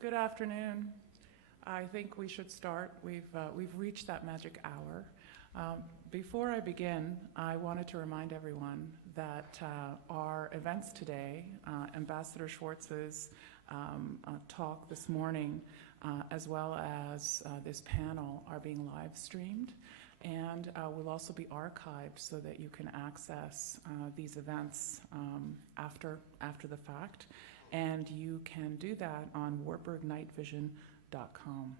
Good afternoon. I think we should start. We've reached that magic hour. Before I begin, I wanted to remind everyone that our events today, Ambassador Schwartz's talk this morning, as well as this panel, are being live streamed and will also be archived so that you can access these events after the fact. And you can do that on wartburgknightvision.com.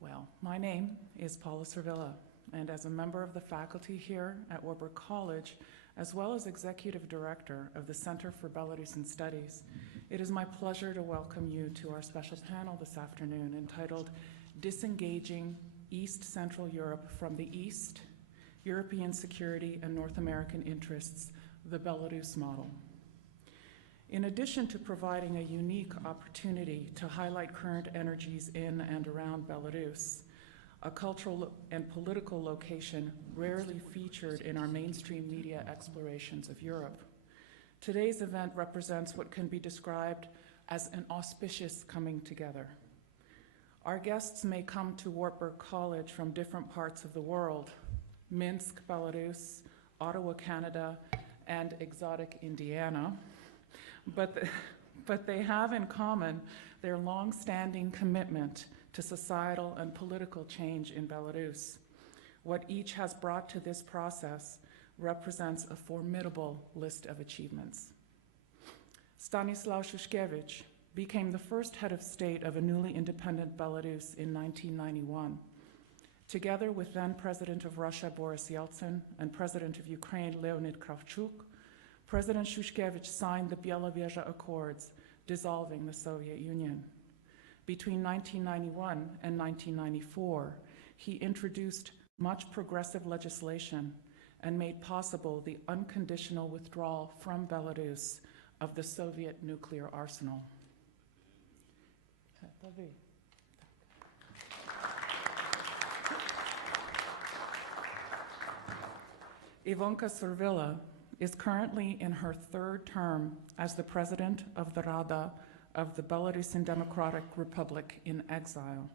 Well, my name is Paula Servilla, and as a member of the faculty here at Wartburg College, as well as Executive Director of the Center for Belarusian Studies, it is my pleasure to welcome you to our special panel this afternoon entitled Disengaging East Central Europe from the East, European Security and North American Interests, the Belarus Model. In addition to providing a unique opportunity to highlight current energies in and around Belarus, a cultural and political location rarely featured in our mainstream media explorations of Europe, today's event represents what can be described as an auspicious coming together. Our guests may come to Wartburg College from different parts of the world, Minsk, Belarus, Ottawa, Canada, and exotic Indiana, but they have in common their long-standing commitment to societal and political change in Belarus. What each has brought to this process represents a formidable list of achievements. Stanislaw Shushkevich became the first head of state of a newly independent Belarus in 1991. Together with then President of Russia Boris Yeltsin and President of Ukraine Leonid Kravchuk, President Shushkevich signed the Bielovesia Accords, dissolving the Soviet Union. Between 1991 and 1994, he introduced much progressive legislation and made possible the unconditional withdrawal from Belarus of the Soviet nuclear arsenal. Ivonka Servilla is currently in her third term as the president of the Rada of the Belarusian Democratic Republic in exile.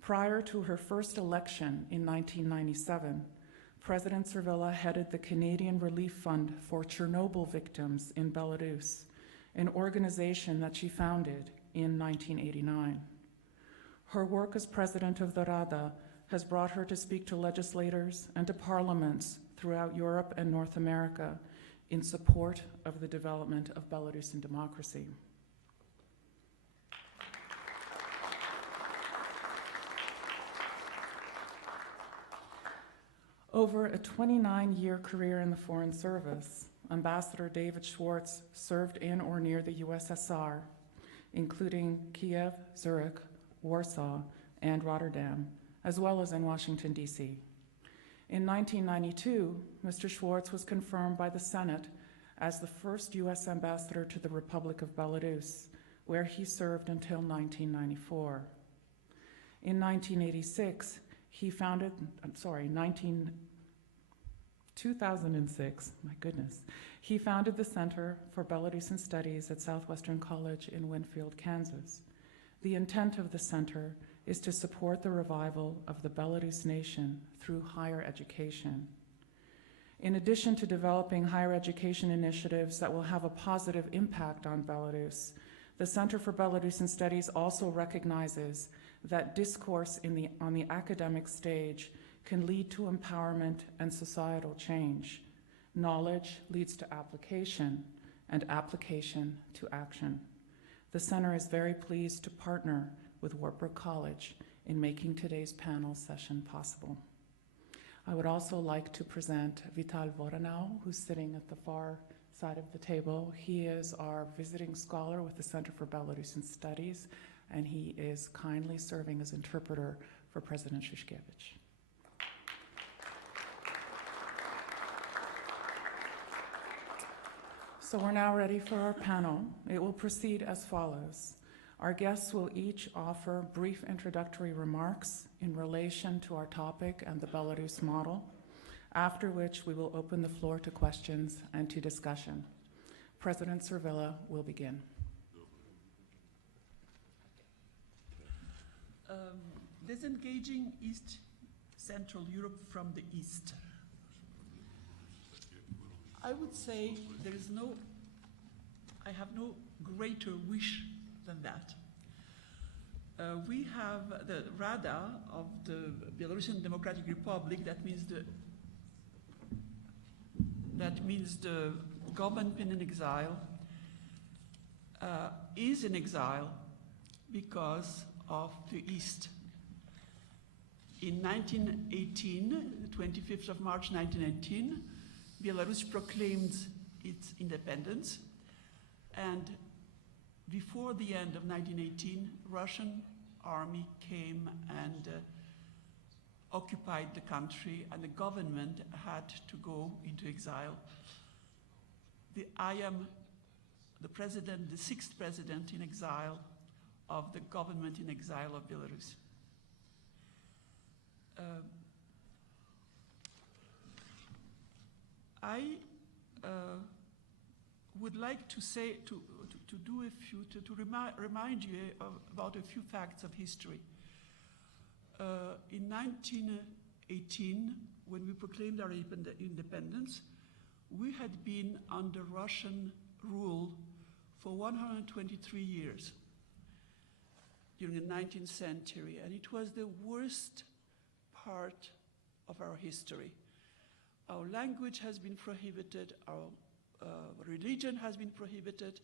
Prior to her first election in 1997, President Servilla headed the Canadian Relief Fund for Chernobyl Victims in Belarus, an organization that she founded in 1989. Her work as president of the Rada has brought her to speak to legislators and to parliaments throughout Europe and North America in support of the development of Belarusian democracy. Over a 29-year career in the Foreign Service, Ambassador David Schwartz served in or near the USSR, including Kiev, Zurich, Warsaw, and Rotterdam, as well as in Washington, D.C. In 1992, Mr. Schwartz was confirmed by the Senate as the first U.S. ambassador to the Republic of Belarus, where he served until 1994. In 1986, he founded, 2006, my goodness, he founded the Center for Belarusian Studies at Southwestern College in Winfield, Kansas. The intent of the center is to support the revival of the Belarus nation through higher education. In addition to developing higher education initiatives that will have a positive impact on Belarus, the Center for Belarusian Studies also recognizes that discourse on the academic stage can lead to empowerment and societal change. Knowledge leads to application, and application to action. The center is very pleased to partner with Wartburg College in making today's panel session possible. I would also like to present Vital Voronau, who's sitting at the far side of the table. He is our visiting scholar with the Center for Belarusian Studies, and he is kindly serving as interpreter for President Shushkevich. So we're now ready for our panel. It will proceed as follows. Our guests will each offer brief introductory remarks in relation to our topic and the Belarus model, after which we will open the floor to questions and to discussion. President Servilla will begin. Disengaging East Central Europe from the East. I would say I have no greater wish than that. We have the Rada of the Belarusian Democratic Republic, that means the government in exile, is in exile because of the East. In 1918, the 25th of March 1918, Belarus proclaimed its independence, and before the end of 1918, Russian army came and occupied the country, and the government had to go into exile. I am the president, the 6th president in exile of the government in exile of Belarus. I would like to say, to remind you about a few facts of history. In 1918, when we proclaimed our independence, we had been under Russian rule for 123 years during the 19th century, and it was the worst part of our history. Our language has been prohibited, our religion has been prohibited.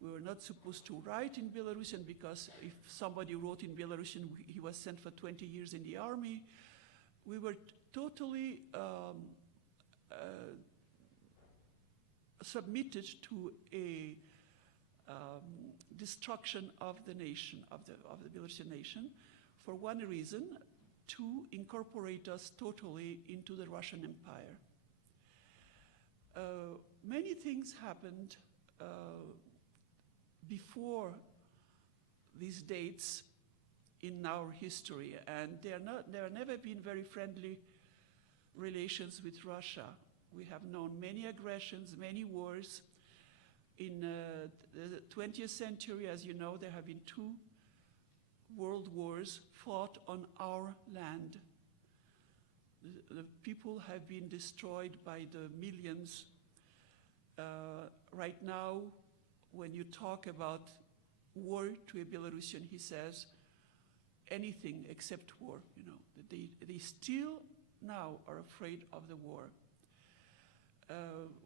We were not supposed to write in Belarusian, because if somebody wrote in Belarusian, he was sent for 20 years in the army. We were totally submitted to a destruction of the nation, of the Belarusian nation, for one reason: to incorporate us totally into the Russian Empire. Many things happened before these dates in our history, and there have never been very friendly relations with Russia. We have known many aggressions, many wars. In the 20th century, as you know, there have been 2 world wars fought on our land. The people have been destroyed by the millions. Right now, when you talk about war to a Belarusian, he says anything except war. You know, they still now are afraid of the war.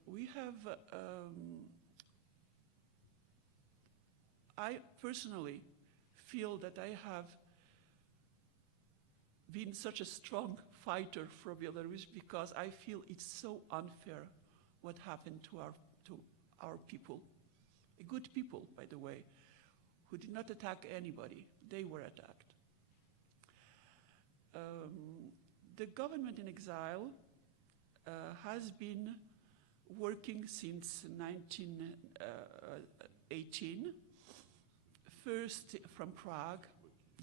We have. I personally feel that I have been such a strong fighter for Belarus, because I feel it's so unfair what happened to our people. Good people, by the way, who did not attack anybody. They were attacked. The government in exile has been working since 1918, first from Prague,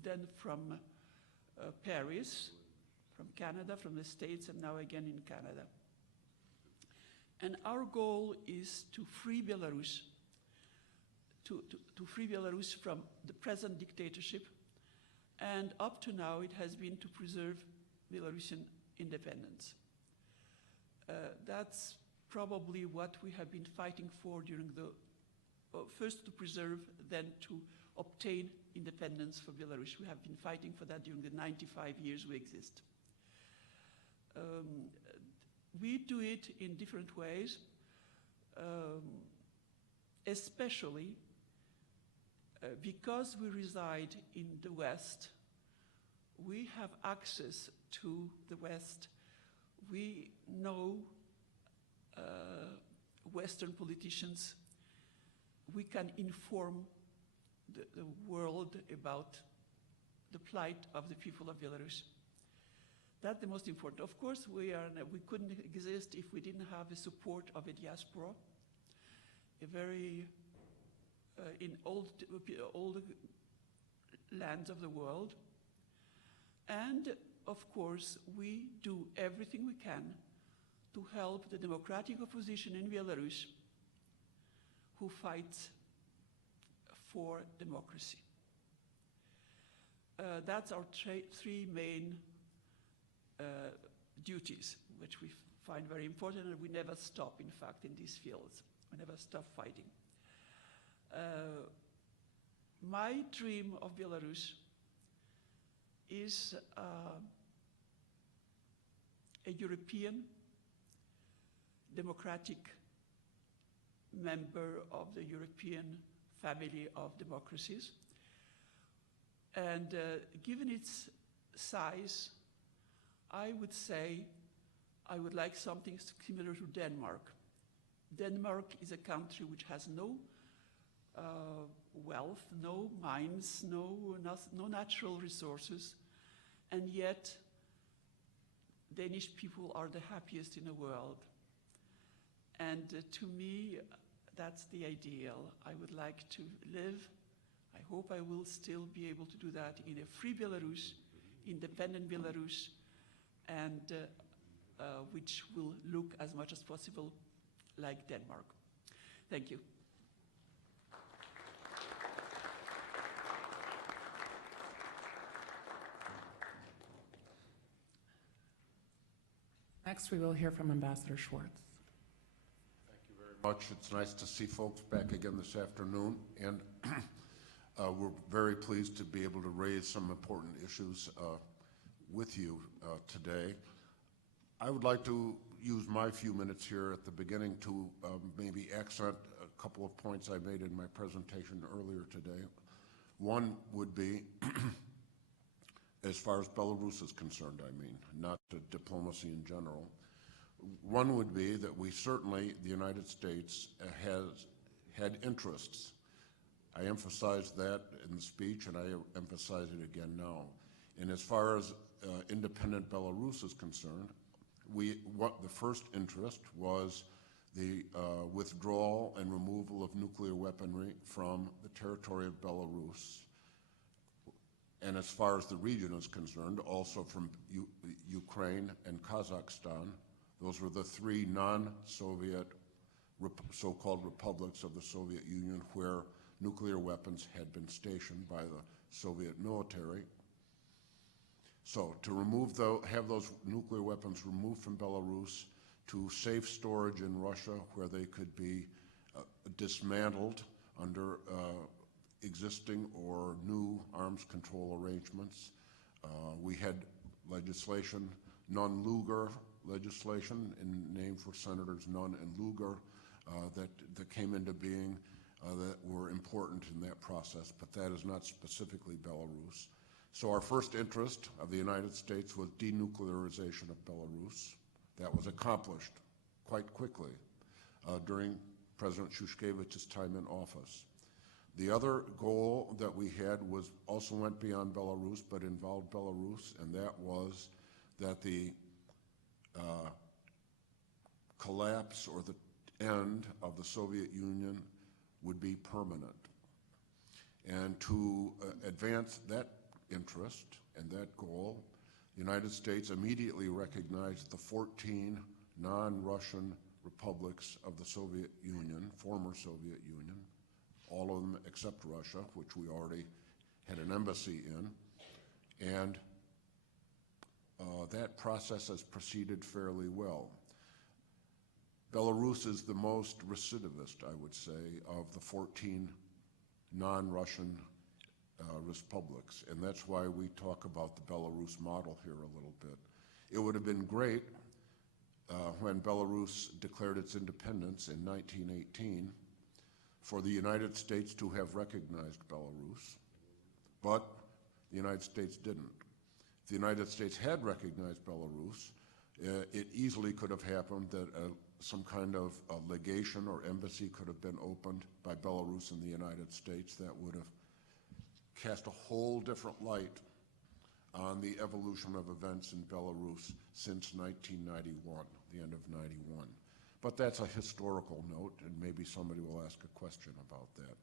then from Paris, from Canada, from the States, and now again in Canada. And our goal is to free Belarus, to free Belarus from the present dictatorship, and up to now it has been to preserve Belarusian independence. That's probably what we have been fighting for during the, first to preserve, then to obtain independence for Belarus. We have been fighting for that during the 95 years we exist. We do it in different ways, especially because we reside in the West. We have access to the West. We know Western politicians. We can inform the world about the plight of the people of Belarus. That's the most important. Of course, we couldn't exist if we didn't have the support of a diaspora, a very, in all lands of the world. And of course, we do everything we can to help the democratic opposition in Belarus who fights for democracy. That's our three main duties, which we find very important, and we never stop, in fact, in these fields. We never stop fighting. My dream of Belarus is a European democratic member of the European family of democracies. And given its size, I would say I would like something similar to Denmark. Denmark is a country which has no wealth, no mines, no natural resources, and yet Danish people are the happiest in the world. And to me, that's the ideal. I would like to live. I hope I will still be able to do that in a free Belarus, independent Belarus, and which will look as much as possible like Denmark. Thank you. Next, we will hear from Ambassador Schwartz. Thank you very much. It's nice to see folks back again this afternoon, and we're very pleased to be able to raise some important issues with you today. I would like to use my few minutes here at the beginning to maybe accent a couple of points I made in my presentation earlier today. One would be, as far as Belarus is concerned, I mean, not diplomacy in general. One would be that we certainly, the United States, has had interests. I emphasized that in the speech, and I emphasize it again now. And as far as independent Belarus is concerned, the first interest was the withdrawal and removal of nuclear weaponry from the territory of Belarus. And as far as the region is concerned, also from Ukraine and Kazakhstan. Those were the three non-Soviet so-called republics of the Soviet Union where nuclear weapons had been stationed by the Soviet military. So to have those nuclear weapons removed from Belarus, to safe storage in Russia where they could be dismantled under existing or new arms control arrangements. We had legislation, non-Lugar legislation, in name for Senators Nunn and Lugar, that came into being that were important in that process, but that is not specifically Belarus. So our first interest of the United States was denuclearization of Belarus. That was accomplished quite quickly during President Shushkevich's time in office. The other goal that we had also went beyond Belarus, but involved Belarus, and that was that the collapse or the end of the Soviet Union would be permanent. And to advance that interest and that goal, the United States immediately recognized the 14 non-Russian republics of the Soviet Union, former Soviet Union, all of them except Russia, which we already had an embassy in, and that process has proceeded fairly well. Belarus is the most recidivist, I would say, of the 14 non-Russian republics, and that's why we talk about the Belarus model here a little bit. It would have been great when Belarus declared its independence in 1918 for the United States to have recognized Belarus, but the United States didn't. If the United States had recognized Belarus, it easily could have happened that some kind of legation or embassy could have been opened by Belarus in the United States that would have cast a whole different light on the evolution of events in Belarus since 1991, the end of 91. But that's a historical note, and maybe somebody will ask a question about that.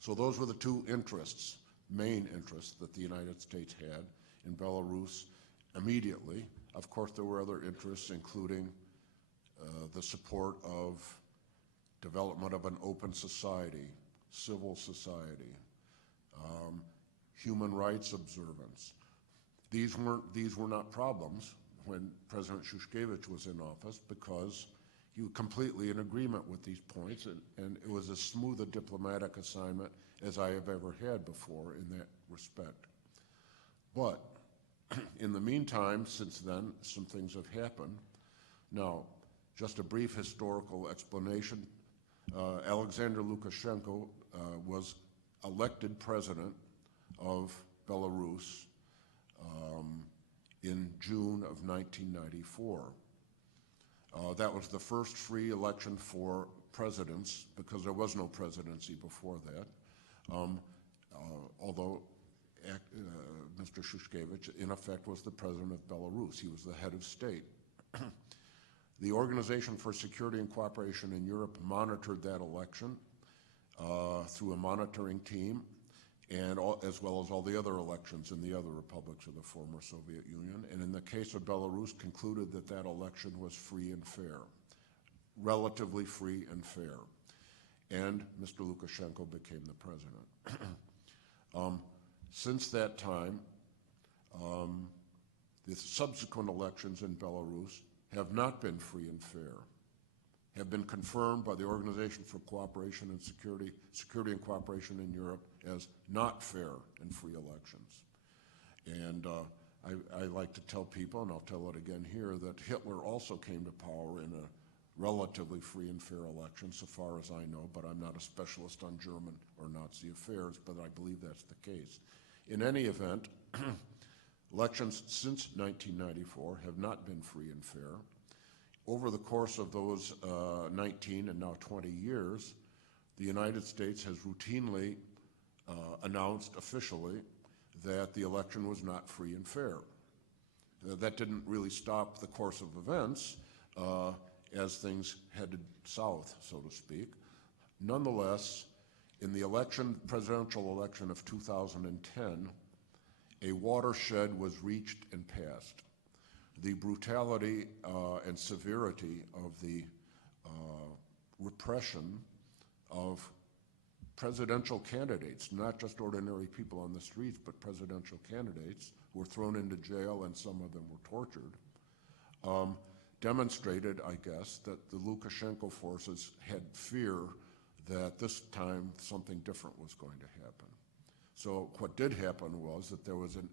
So those were the two interests, main interests, that the United States had in Belarus immediately. Of course, there were other interests, including the support of development of an open society, civil society, human rights observance. These were not problems when President Shushkevich was in office, because he was completely in agreement with these points, and it was as smooth a diplomatic assignment as I have ever had before in that respect. But in the meantime, since then, some things have happened. Now, just a brief historical explanation. Alexander Lukashenko was elected president of Belarus in June of 1994. That was the first free election for presidents, because there was no presidency before that, although Mr. Shushkevich, in effect, was the president of Belarus. He was the head of state. The Organization for Security and Cooperation in Europe monitored that election through a monitoring team, and as well as all the other elections in the other republics of the former Soviet Union, and in the case of Belarus, concluded that that election was free and fair, relatively free and fair, and Mr. Lukashenko became the president. Since that time, the subsequent elections in Belarus have not been free and fair, have been confirmed by the Organization for Cooperation and Security and Cooperation in Europe as not fair and free elections. And I like to tell people, and I'll tell it again here, that Hitler also came to power in a relatively free and fair election, so far as I know, but I'm not a specialist on German or Nazi affairs, but I believe that's the case. In any event, elections since 1994 have not been free and fair. Over the course of those 19 and now 20 years, the United States has routinely announced officially that the election was not free and fair. That didn't really stop the course of events as things headed south, so to speak. Nonetheless, in the presidential election of 2010, a watershed was reached and passed. The brutality and severity of the repression of presidential candidates, not just ordinary people on the streets, but presidential candidates who were thrown into jail, and some of them were tortured, demonstrated, I guess, that the Lukashenko forces had fear that this time something different was going to happen. So what did happen was that there was an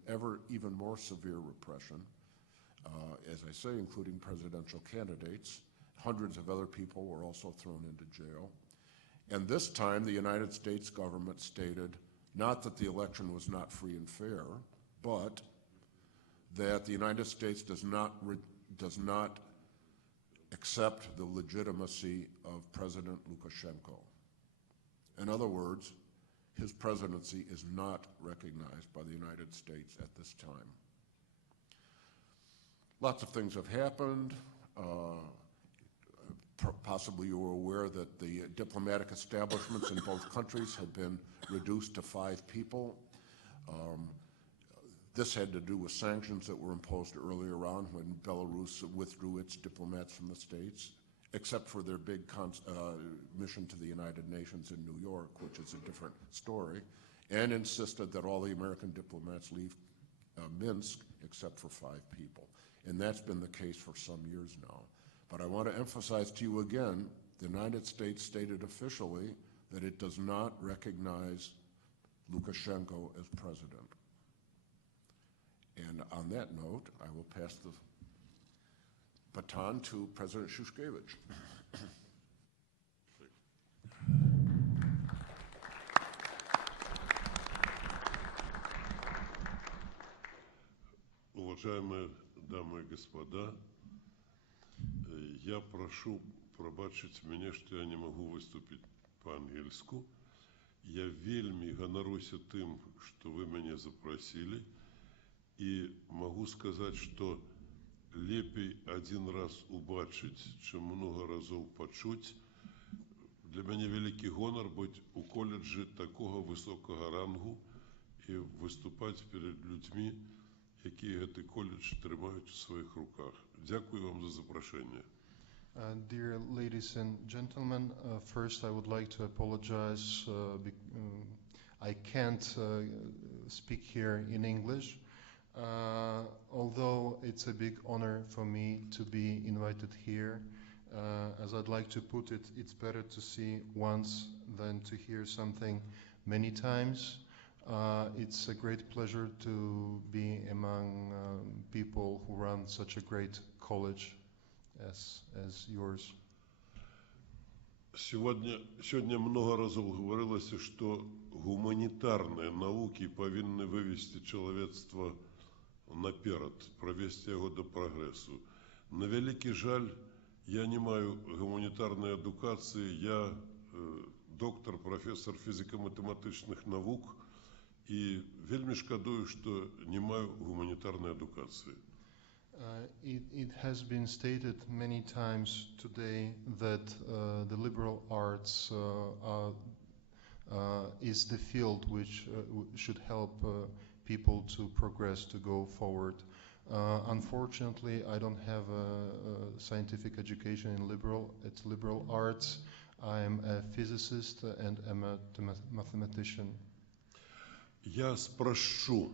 even more severe repression, as I say, including presidential candidates. Hundreds of other people were also thrown into jail. And this time, the United States government stated not that the election was not free and fair, but that the United States does not accept the legitimacy of President Lukashenko. In other words, his presidency is not recognized by the United States at this time. Lots of things have happened. Possibly you were aware that the diplomatic establishments in both countries have been reduced to 5 people. This had to do with sanctions that were imposed earlier on when Belarus withdrew its diplomats from the States, except for their big mission to the United Nations in New York, which is a different story, and insisted that all the American diplomats leave Minsk except for 5 people. And that's been the case for some years now. But I want to emphasize to you again, the United States stated officially that it does not recognize Lukashenko as president. And on that note, I will pass the baton to President Shushkevich. Уважаемые дамы и господа, я прошу пробачить мне, что я не могу выступить по-ангельску. Я вельми ганаруся тым, что вы меня запросили, и могу сказать, что лепей один раз убачить, чем много разов почуть. Для меня великий гонор быть у колледжі такого високого рангу і виступати перед людьми, які цей коледж тримають у своїх руках. Дякую вам за запрошення. Dear ladies and gentlemen, first I would like to apologize. I can't speak here in English, although it's a big honor for me to be invited here. As I'd like to put it, it's better to see once than to hear something many times. It's a great pleasure to be among people who run such a great college as yours. Сегодня много разов говорилось, что гуманитарные науки повинны вивести человечество наперед, провести його до прогресу. На великий жаль, я не маю гуманітарної едукації, я доктор, професор фізико-математичних наук, і вельми шкодую, що не маю гуманітарної едукації. It has been stated many times today that the liberal arts is the field which should help people to progress, to go forward. Unfortunately, I don't have a scientific education in liberal arts. I am a physicist and a mathematician. Я спрошу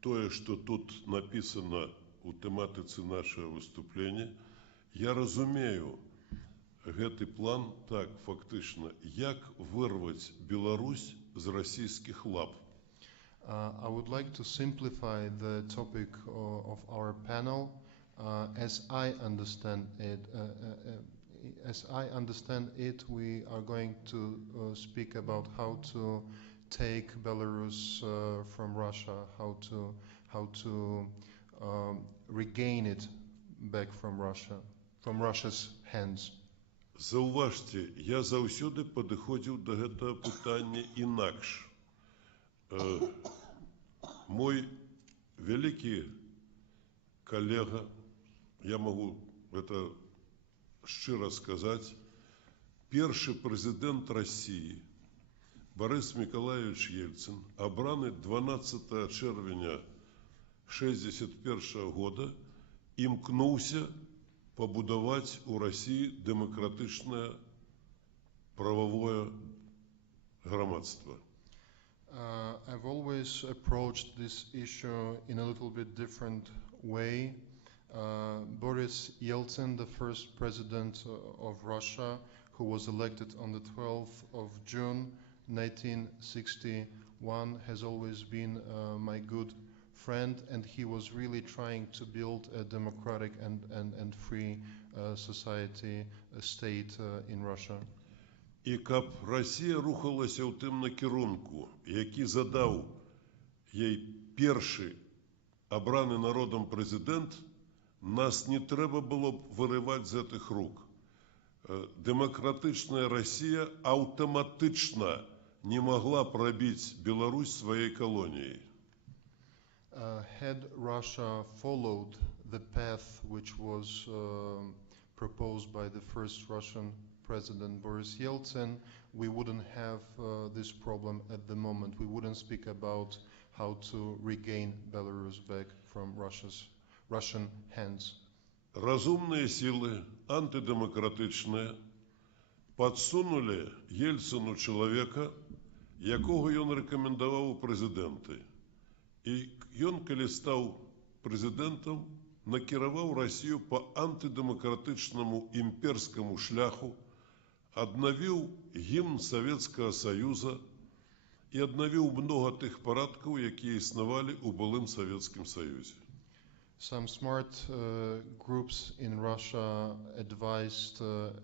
то, что тут написано у тематиці нашого виступлення. Я розумію гэтый план так, фактично, як вирвати Білорусь з російських лап. I would like to simplify the topic of our panel. As I understand it, we are going to speak about how to take Belarus from Russia, how to regain it back from Russia's hands. Зауважте, я заўсёды падыходзіў да гэтага пытання інакш. Мой великий коллега, я могу это шчыра сказать, первый президент России Борис Миколаевич Ельцин, обраны 12 червня 1961 года, імкнуўся побудовать у России демократичное правовое громадство. I've always approached this issue in a little bit different way. Boris Yeltsin, the first president of Russia, who was elected on the 12th of June 1961, has always been my good friend, and he was really trying to build a democratic and free society, a state in Russia. І каб Росія рухалася ў тым накірунку, які задаў ей першы абраны народам прэзідэнт, нас не трэба было б вырываць з гэтых рук. Дэмакратычная Расія аўтаматычна не могла прабіць Беларусь сваёй калоніяй. Had Russia followed the path which was proposed by the first Russian President Boris Yeltsin, we wouldn't have this problem at the moment. We wouldn't speak about how to regain Belarus back from Russian hands. Разумные силы, антидемократичные, подсунули Ельцину человека, якого ён рэкамендаваў у прэзідэнты. І ён, калі стаў прэзідэнтам, накіраваў Россию по антидемократичному імперскому шляху, аднавіў гімн Советского Союза и аднавіў много тых парадкаў, якія існавалі ў былым Советскім Союзе. Some smart groups in Russia advised a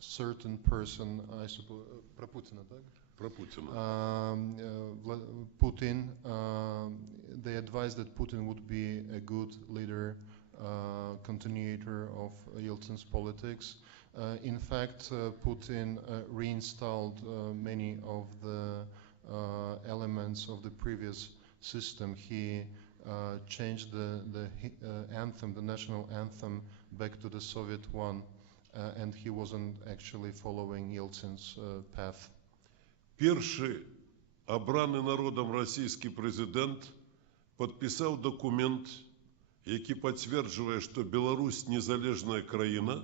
certain person, I suppose, про Путина, так? Про Путина. Putin, they advised that Putin would be a good leader, continuator of Yeltsin's politics. In fact, Putin reinstalled many of the elements of the previous system. He changed the anthem, the national anthem, back to the Soviet one, and he wasn't actually following Yeltsin's path. Першы абраны народам расійскі прэзідэнт падпісаў дакумент, які пацверджвае, што Беларусь незалежная краіна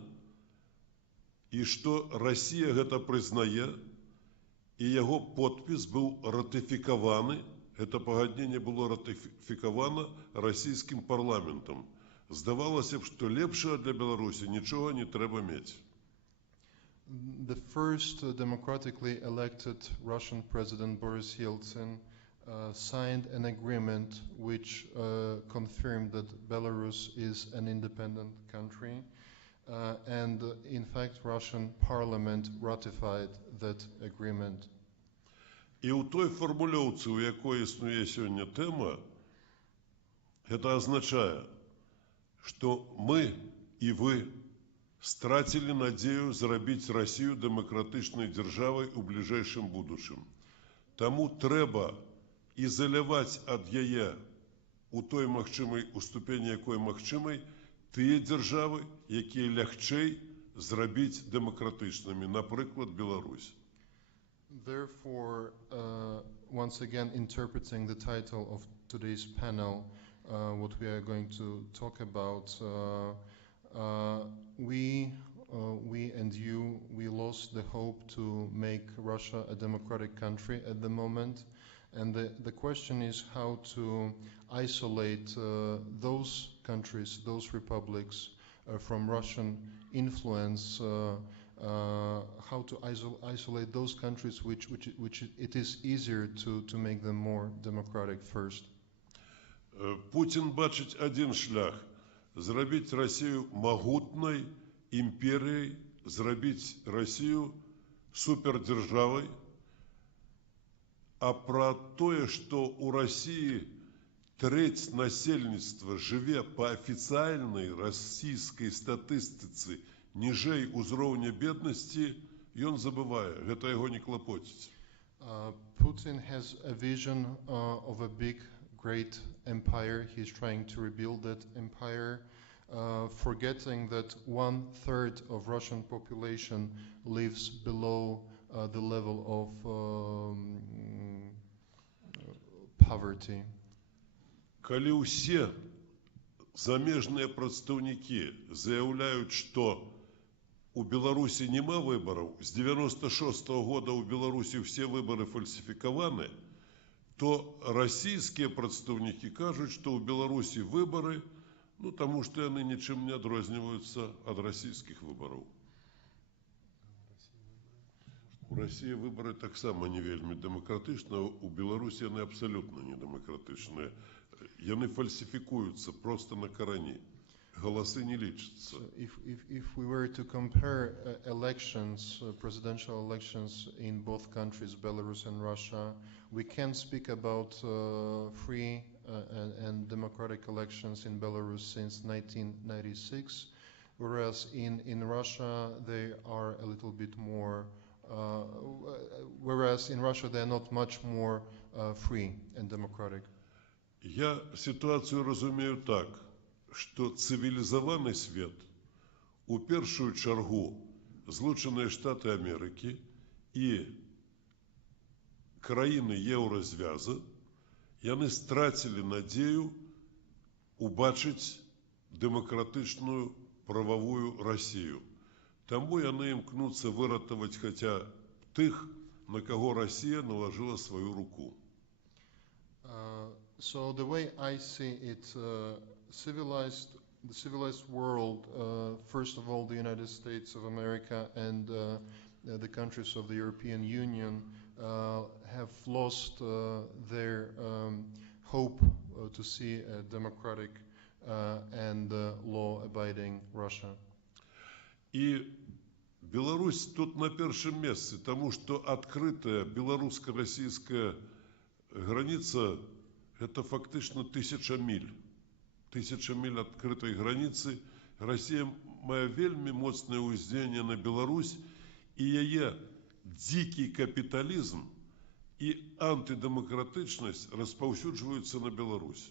і што Расія гэта прызнае і його підпис був ратифікований. Це погодження було ратифіковано російським парламентом. Здавалося б, що ліпшого для Білорусі нічого не треба мати. The first democratically elected Russian President Boris Yeltsin signed an agreement which confirmed that Belarus is an independent country, and in fact Russian parliament ratified that agreement. І у той формулёўцы, у якой існуе сёння тэма, гэта азначае, што мы і вы страцілі надзею зрабіць Расію дэмакратычнай дзяржавай у бліжэйшым будучым. Таму трэба ізаляваць ад яе у той магчымай, у ступені якой магчымай, тыя дзяржавы, якія лягчэй зрабіць дэмакратычнымі, напрыклад, Беларусь. Therefore, once again, interpreting the title of today's panel, what we are going to talk about, we and you, we lost the hope to make Russia a democratic country at the moment. And the question is how to isolate those countries, those republics from Russian influence, how to isolate those countries which it is easier to make them more democratic first. Путін бачить один шлях – зрабіць Расію магутнай імперіяй, зрабіць Расію супердзяржавай. А пра тое, што ў Расіі трэць насельніцтва жыве па афіцыйнай расійскай статыстыцы ніжэй узроўня беднасці, ён забывае, гэта яго не клапоціць. Putin has a vision of a big, great empire. He's trying to rebuild that empire, forgetting that 1/3 of Russian population lives below the level of poverty. Калі ўсе замежныя прадстаўнікі заяўляюць, што у Беларусі няма выбараў, з 96-го года ў Беларусі ўсе выбары фальсіфікаваны, то расійскія прадстаўнікі кажуць, што ў Беларусі выбары, таму што яны нічым не адрозніваюцца ад расійскіх выбараў. У Расіі выбары таксама не вельмі дэмакратычныя, у Беларусі яны абсалютна не дэмакратычныя. Яны фальсіфікуюцца проста на карані. Галасы не лічацца. If we were to compare elections, presidential elections in both countries, Belarus and Russia, we can speak about free and democratic elections in Belarus since 1996, whereas in Russia they are a little bit more, whereas in Russia they are not much more free and democratic. Я ситуацию разумею так, што цывілізаваны свет у першую чаргу Злучаныя Штаты Амерыкі і краіны еўразвяза, яны страцілі надзею убачыць дэмакратычную прававую Расію. Таму яны імкнуцца выратаваць хаця тых, на каго Расія налажыла сваю руку. So the way I see it, the civilized world, first of all the United States of America and the countries of the European Union have lost their hope to see a democratic and law-abiding Russia. І Беларусь тут на першым месцы, таму што адкрытая беларуска-расійская граніца это фактычна 1000 міль. 1000 міль адкрытай граніцы. Расія мае вельмі моцнае ўздзеянне на Беларусь, і яе дзікі капіталізм і антыдэмакратычнасць распаўсюджваюцца на Беларусь.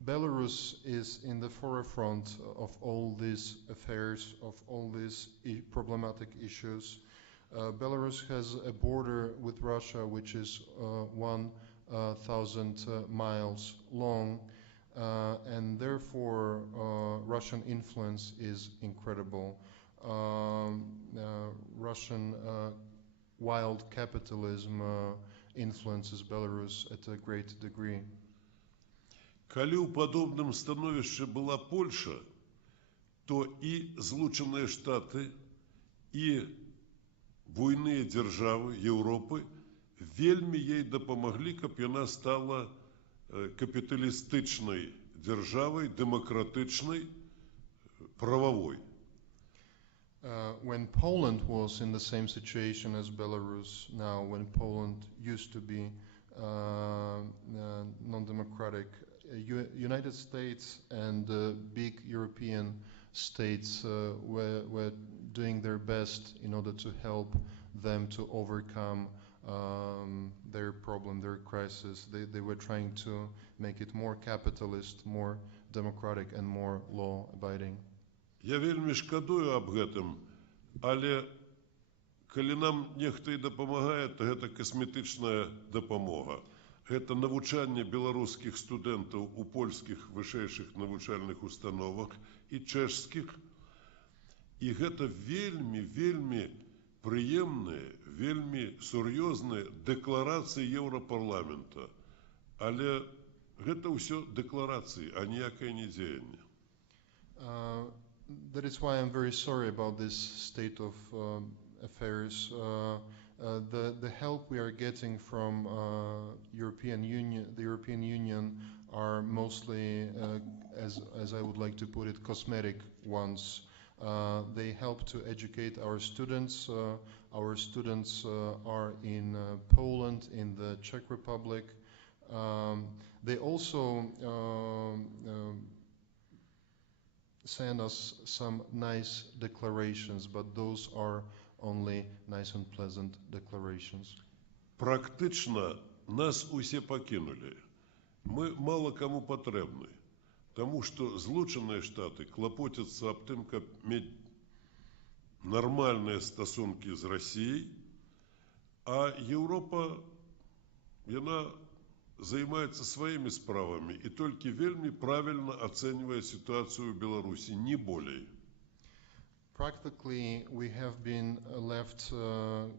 Belarus is in the forefront of all these affairs, of all these problematic issues. Belarus has a border with Russia which is 1,000 miles long, and therefore Russian influence is incredible. Russian wild capitalism influences Belarus at a great degree. Калі ў падобным становішчы была Польша, то і Злучаныя Штаты, і буйныя дзяржавы Еўропы вельмі ей дапамаглі, каб яна стала капіталістычнай дзяржавай, дэмакратычнай, прававой. When Poland was in the same situation as Belarus now, when Poland used to be non-democratic, United States and big European states were doing their best in order to help them to overcome their problem, their crisis. They were trying to make it more capitalist, more democratic, and more law-abiding. Я вельмі шкадую аб гэтым, але калі нам нехта і дапамагае, то гэта касметычная дапамога. Гэта навучанне беларускіх студэнтаў у польскіх вышэйшых навучальных установах і чэшскіх. І гэта вельмі прыемныя, вельмі сур'ёзныя дэкларацыі Еўрапарламента. Але гэта ўсё дэкларацыі, а ніякае не дзеянне. That is why I'm very sorry about this state of affairs. The help we are getting from the European Union are mostly, as I would like to put it, cosmetic ones. They help to educate our students. Our students are in Poland, in the Czech Republic. They also send us some nice declarations, but those are only nice and pleasant declarations. Практычна нас усе пакінулі. Мы мала каму патрэбны, таму што Злучаныя Штаты клапоцяцца аб тым, каб мець нармальныя стасункі з Расіяй, а Еўропа, яна займаецца сваімі справамі і толькі вельмі правільна ацэньвае сітуацыю ў Беларусі, не болей. Practically, we have been left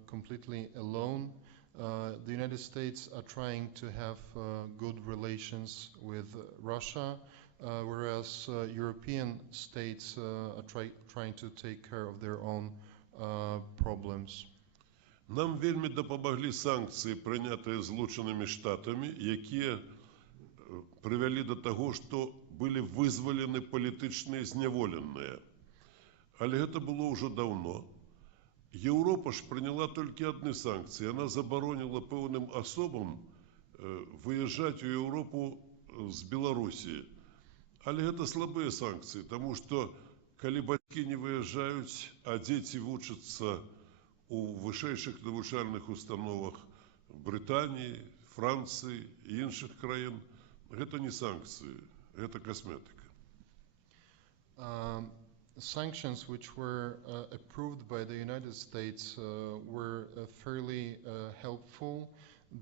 completely alone. The United States are trying to have good relations with Russia, whereas European states are trying to take care of their own problems. Нам вельмі дапамаглі санкцыі, прынятыя Злучанымі Штатамі, якія прывялі да таго, што былі вызвалены палітычныя зняволеныя. Але гэта было ўжо даўно. Еўропа ж прыняла толькі адны санкцыі. Яна забароніла пэўным асобам выязджаць у Еўропу з Беларусі. Але гэта слабыя санкцыі, таму што калі бацькі не выязджаюць, а дзеці вучацца у вышэйшых навучальных установах Брытаніі, Францыі і іншых краін, гэта не санкцыі, гэта касметыка. Sanctions which were approved by the United States were fairly helpful.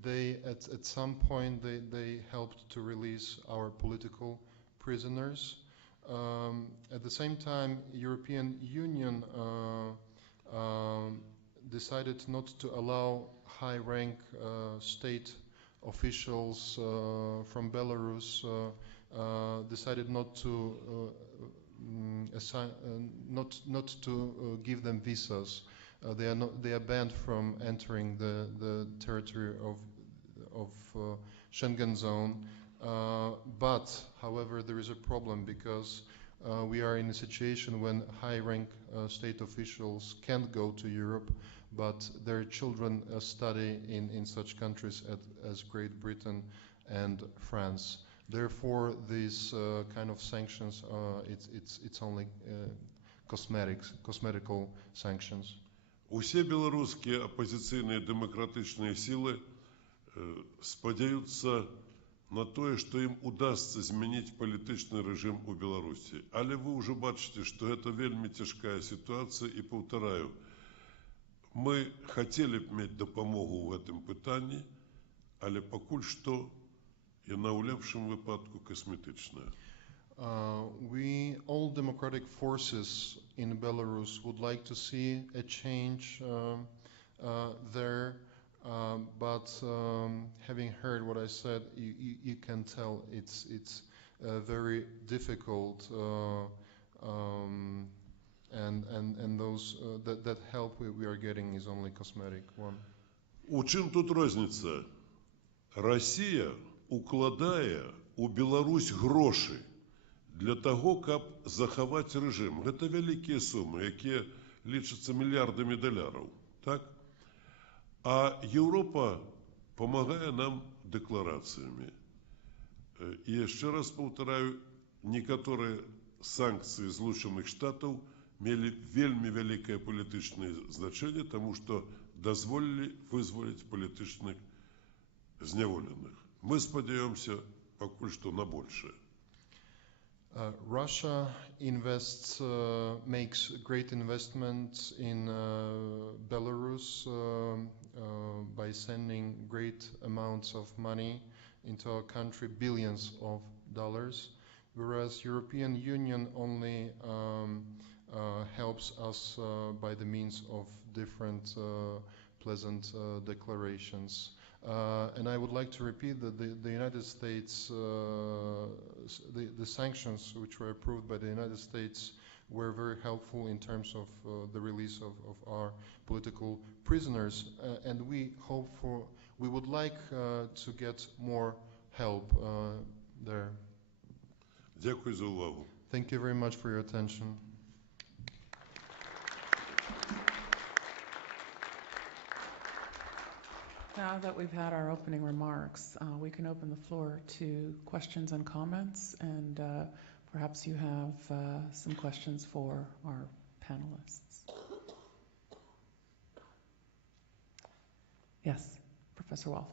They, at some point, they helped to release our political prisoners. At the same time, European Union decided not to allow high-rank state officials from Belarus, decided not to give them visas. They are banned from entering the territory of Schengen zone. But, however, there is a problem because we are in a situation when high-rank state officials can't go to Europe, but their children study in such countries as Great Britain and France. Therefore, these kind of sanctions, it's only cosmetical sanctions. Усе беларускія апозіцыйныя дэмакратычныя сілы спадзяюцца на тое, што ім удасца змяніць палітычны рэжым у Беларусі. Але вы ўжо бачыце, што гэта вельмі цяжкая сітуацыя, і паўтараю, мы хацелі б мець дапамогу ў гэтым пытанні, але пакуль што яна ў лепшым выпадку касметычная. We, all democratic forces in Belarus, would like to see a change there. But having heard what I said, you can tell it's very difficult, and those that help we are getting is only cosmetic one. У чым тут розніца? Расія укладае у Беларусь грошы для таго, каб захаваць рэжым. Гэта вялікія сумы, якія лічацца мільярдамі даляраў, так? А Еўропа памагае нам дэкларацыямі. І яшчэ раз паўтараю, некаторыя санкцыі Злучаных Штатаў мелі вельмі вялікае палітычнае значэнне, таму што дазволілі вызваліць палітычных зняволеных. Мы спадзяёмся пакуль што на большее. Russia makes great investments in Belarus by sending great amounts of money into our country, billions of dollars, whereas European Union only helps us by the means of different pleasant declarations. And I would like to repeat that the United States, the sanctions which were approved by the United States were very helpful in terms of the release of our political prisoners. And we would like to get more help there. Дякую за увагу. Thank you very much for your attention. Now that we've had our opening remarks, we can open the floor to questions and comments, and perhaps you have some questions for our panelists. Yes, Professor Walther.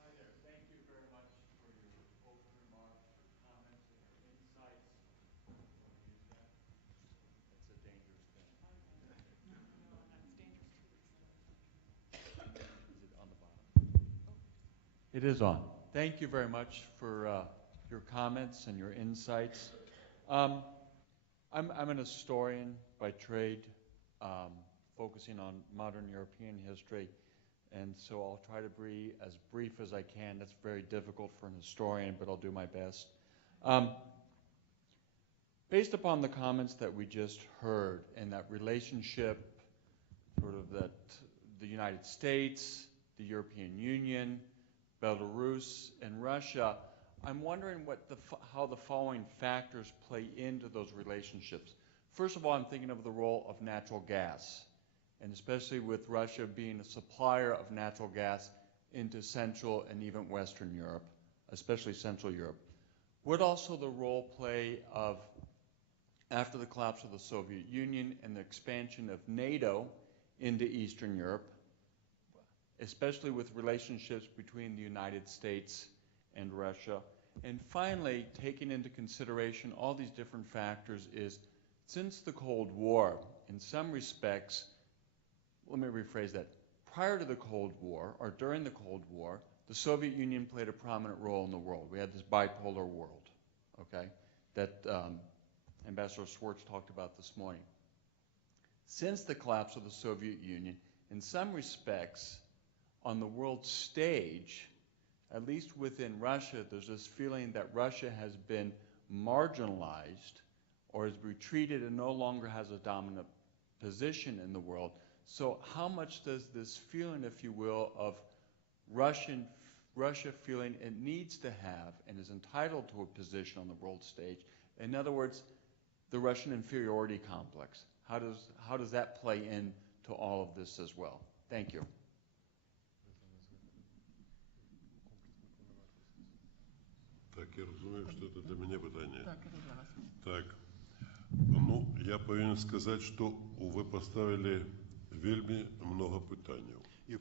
Hi there. Thank you very much for your opening remarks, your comments, and your insights. Use that. That's a dangerous thing. Is it on the bottom? It is on. Thank you very much for your comments and your insights. I'm an historian by trade, focusing on modern European history. And so I'll try to be as brief as I can. That's very difficult for an historian, but I'll do my best. Based upon the comments that we just heard and that relationship, sort of that the United States, the European Union, Belarus, and Russia, I'm wondering how the following factors play into those relationships. First of all, I'm thinking of the role of natural gas, and especially with Russia being a supplier of natural gas into Central and even Western Europe, especially Central Europe. Would also the role play of, after the collapse of the Soviet Union and the expansion of NATO into Eastern Europe, especially with relationships between the United States and Russia? And finally, taking into consideration all these different factors is, since the Cold War, in some respects, let me rephrase that. Prior to the Cold War, or during the Cold War, the Soviet Union played a prominent role in the world. We had this bipolar world, okay, that Ambassador Schwartz talked about this morning. Since the collapse of the Soviet Union, in some respects, on the world stage, at least within Russia, there's this feeling that Russia has been marginalized or has retreated and no longer has a dominant position in the world. So how much does this feeling, if you will, of Russia feeling it needs to have and is entitled to a position on the world stage? In other words, the Russian inferiority complex. How does that play into all of this as well? Thank you. Так, я розумію, що це для мене питання. Так, це для вас. Так. Ну, я повинен сказати, що ви поставили вельми много питань. You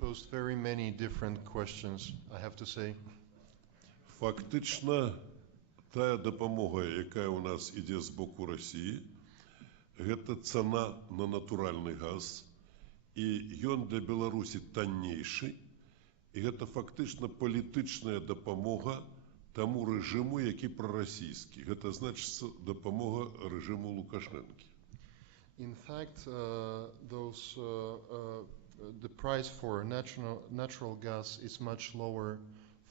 posed very many different questions, I have to say. Фактично, та допомога, яка у нас іде з боку Росії, гэта цена на натуральны газ, і ён для Беларусі таннейшы, і гэта фактычна палітычная дапамога таму рэжыму, які прарасійскі. Гэта значыцца дапамога рэжыму Лукашэнкі. In fact, those the price for natural gas is much lower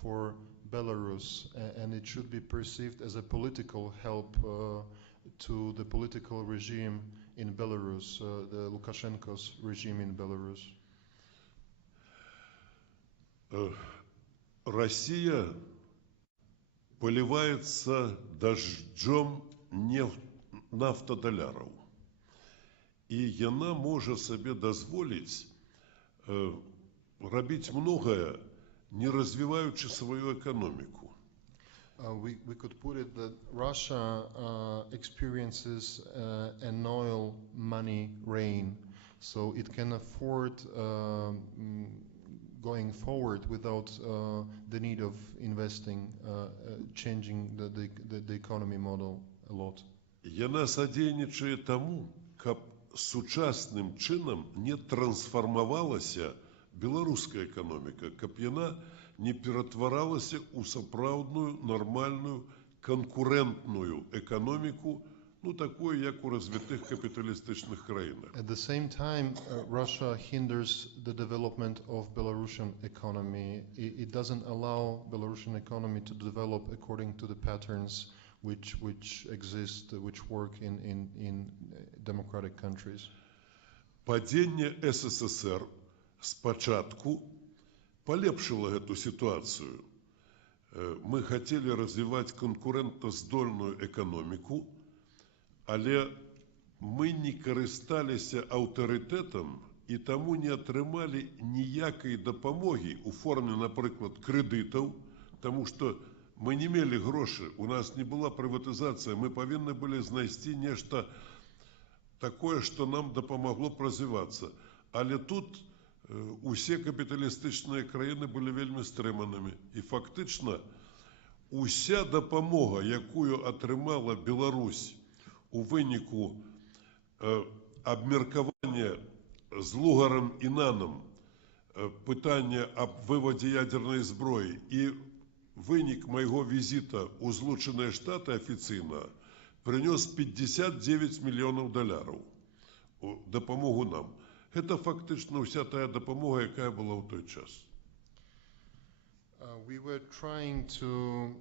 for Belarus, and it should be perceived as a political help to the political regime in Belarus, the Lukashenko's regime in Belarus. Россия поливается дождем нафтодоляраў. І яна можа сабе дазволіць рабіць многае, не развіваючы сваю эканоміку. We could put it that Russia experiences an oil money rain, so it can afford going forward without the need of investing, changing the economy model a lot. Яна садзейнічае таму, каб сучасным чынам не трансфармавалася беларуская эканоміка, каб яна не ператваралася ў сапраўдную, нармальную, канкурэнтную эканоміку, ну, такую, як у развітых капіталістычных краінах. At the same time, Russia hinders the development of Belarusian economy. It doesn't allow Belarusian economy to develop according to the patterns which exist, which work in democratic countries. Падзенне СССР спачатку полепшила эту ситуацию. Мы хотели развивать конкурентоздольную экономику, але мы не карысталіся аўтарытэтам і таму не атрымалі ніякай дапамогі ў форме, напрыклад, крэдытаў, таму што мы не мелі грошы, у нас не была прыватызацыя, мы павінны былі знайсці нешта такое, што нам дапамагло б развівацца. Але тут усе капіталістычныя краіны былі вельмі стрыманымі. І фактычна уся дапамога, якую атрымала Беларусь у выніку абмеркавання з Лугарам і Нанам пытання аб вывадзе ядернай зброі і вынік майго візіта ў Злучаныя Штаты афіцыйна прынёс $59 мільёнаў у дапамогу нам. Гэта фактычна ўся тая дапамога, якая была ў той час. We were trying to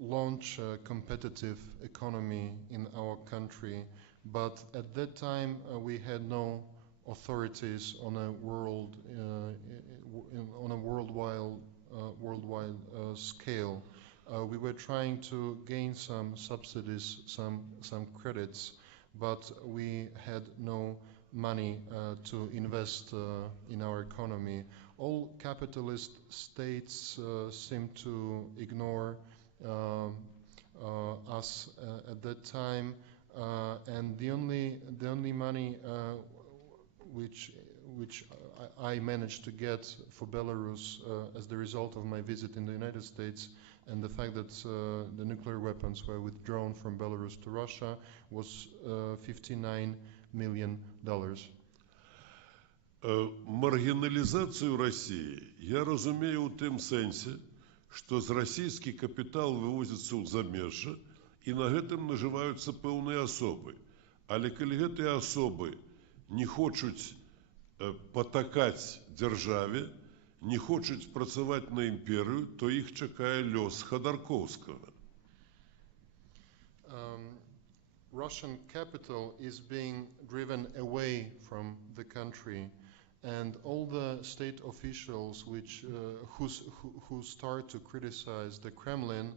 launch a competitive economy in our country, but at that time we had no authorities on a worldwide scale. We were trying to gain some subsidies, some credits, but we had no money to invest in our economy. All capitalist states seem to ignore us at that time, and the only money which I managed to get for Belarus as the result of my visit in the United States and the fact that the nuclear weapons were withdrawn from Belarus to Russia was $59 million. Маргіналізацыю Расіі я разумею ў тым сэнсе, што з расійскі капітал вывозіцца ў замежжа і на гэтым нажываюцца пэўныя асобы. Але калі гэтыя асобы не хочуць патакаць дзяржаве, не хочуць працаваць на імперыю, то іх чакае лёс Ходорковскага. Russian capital is being driven away from the country, and all the state officials who start to criticize the Kremlin,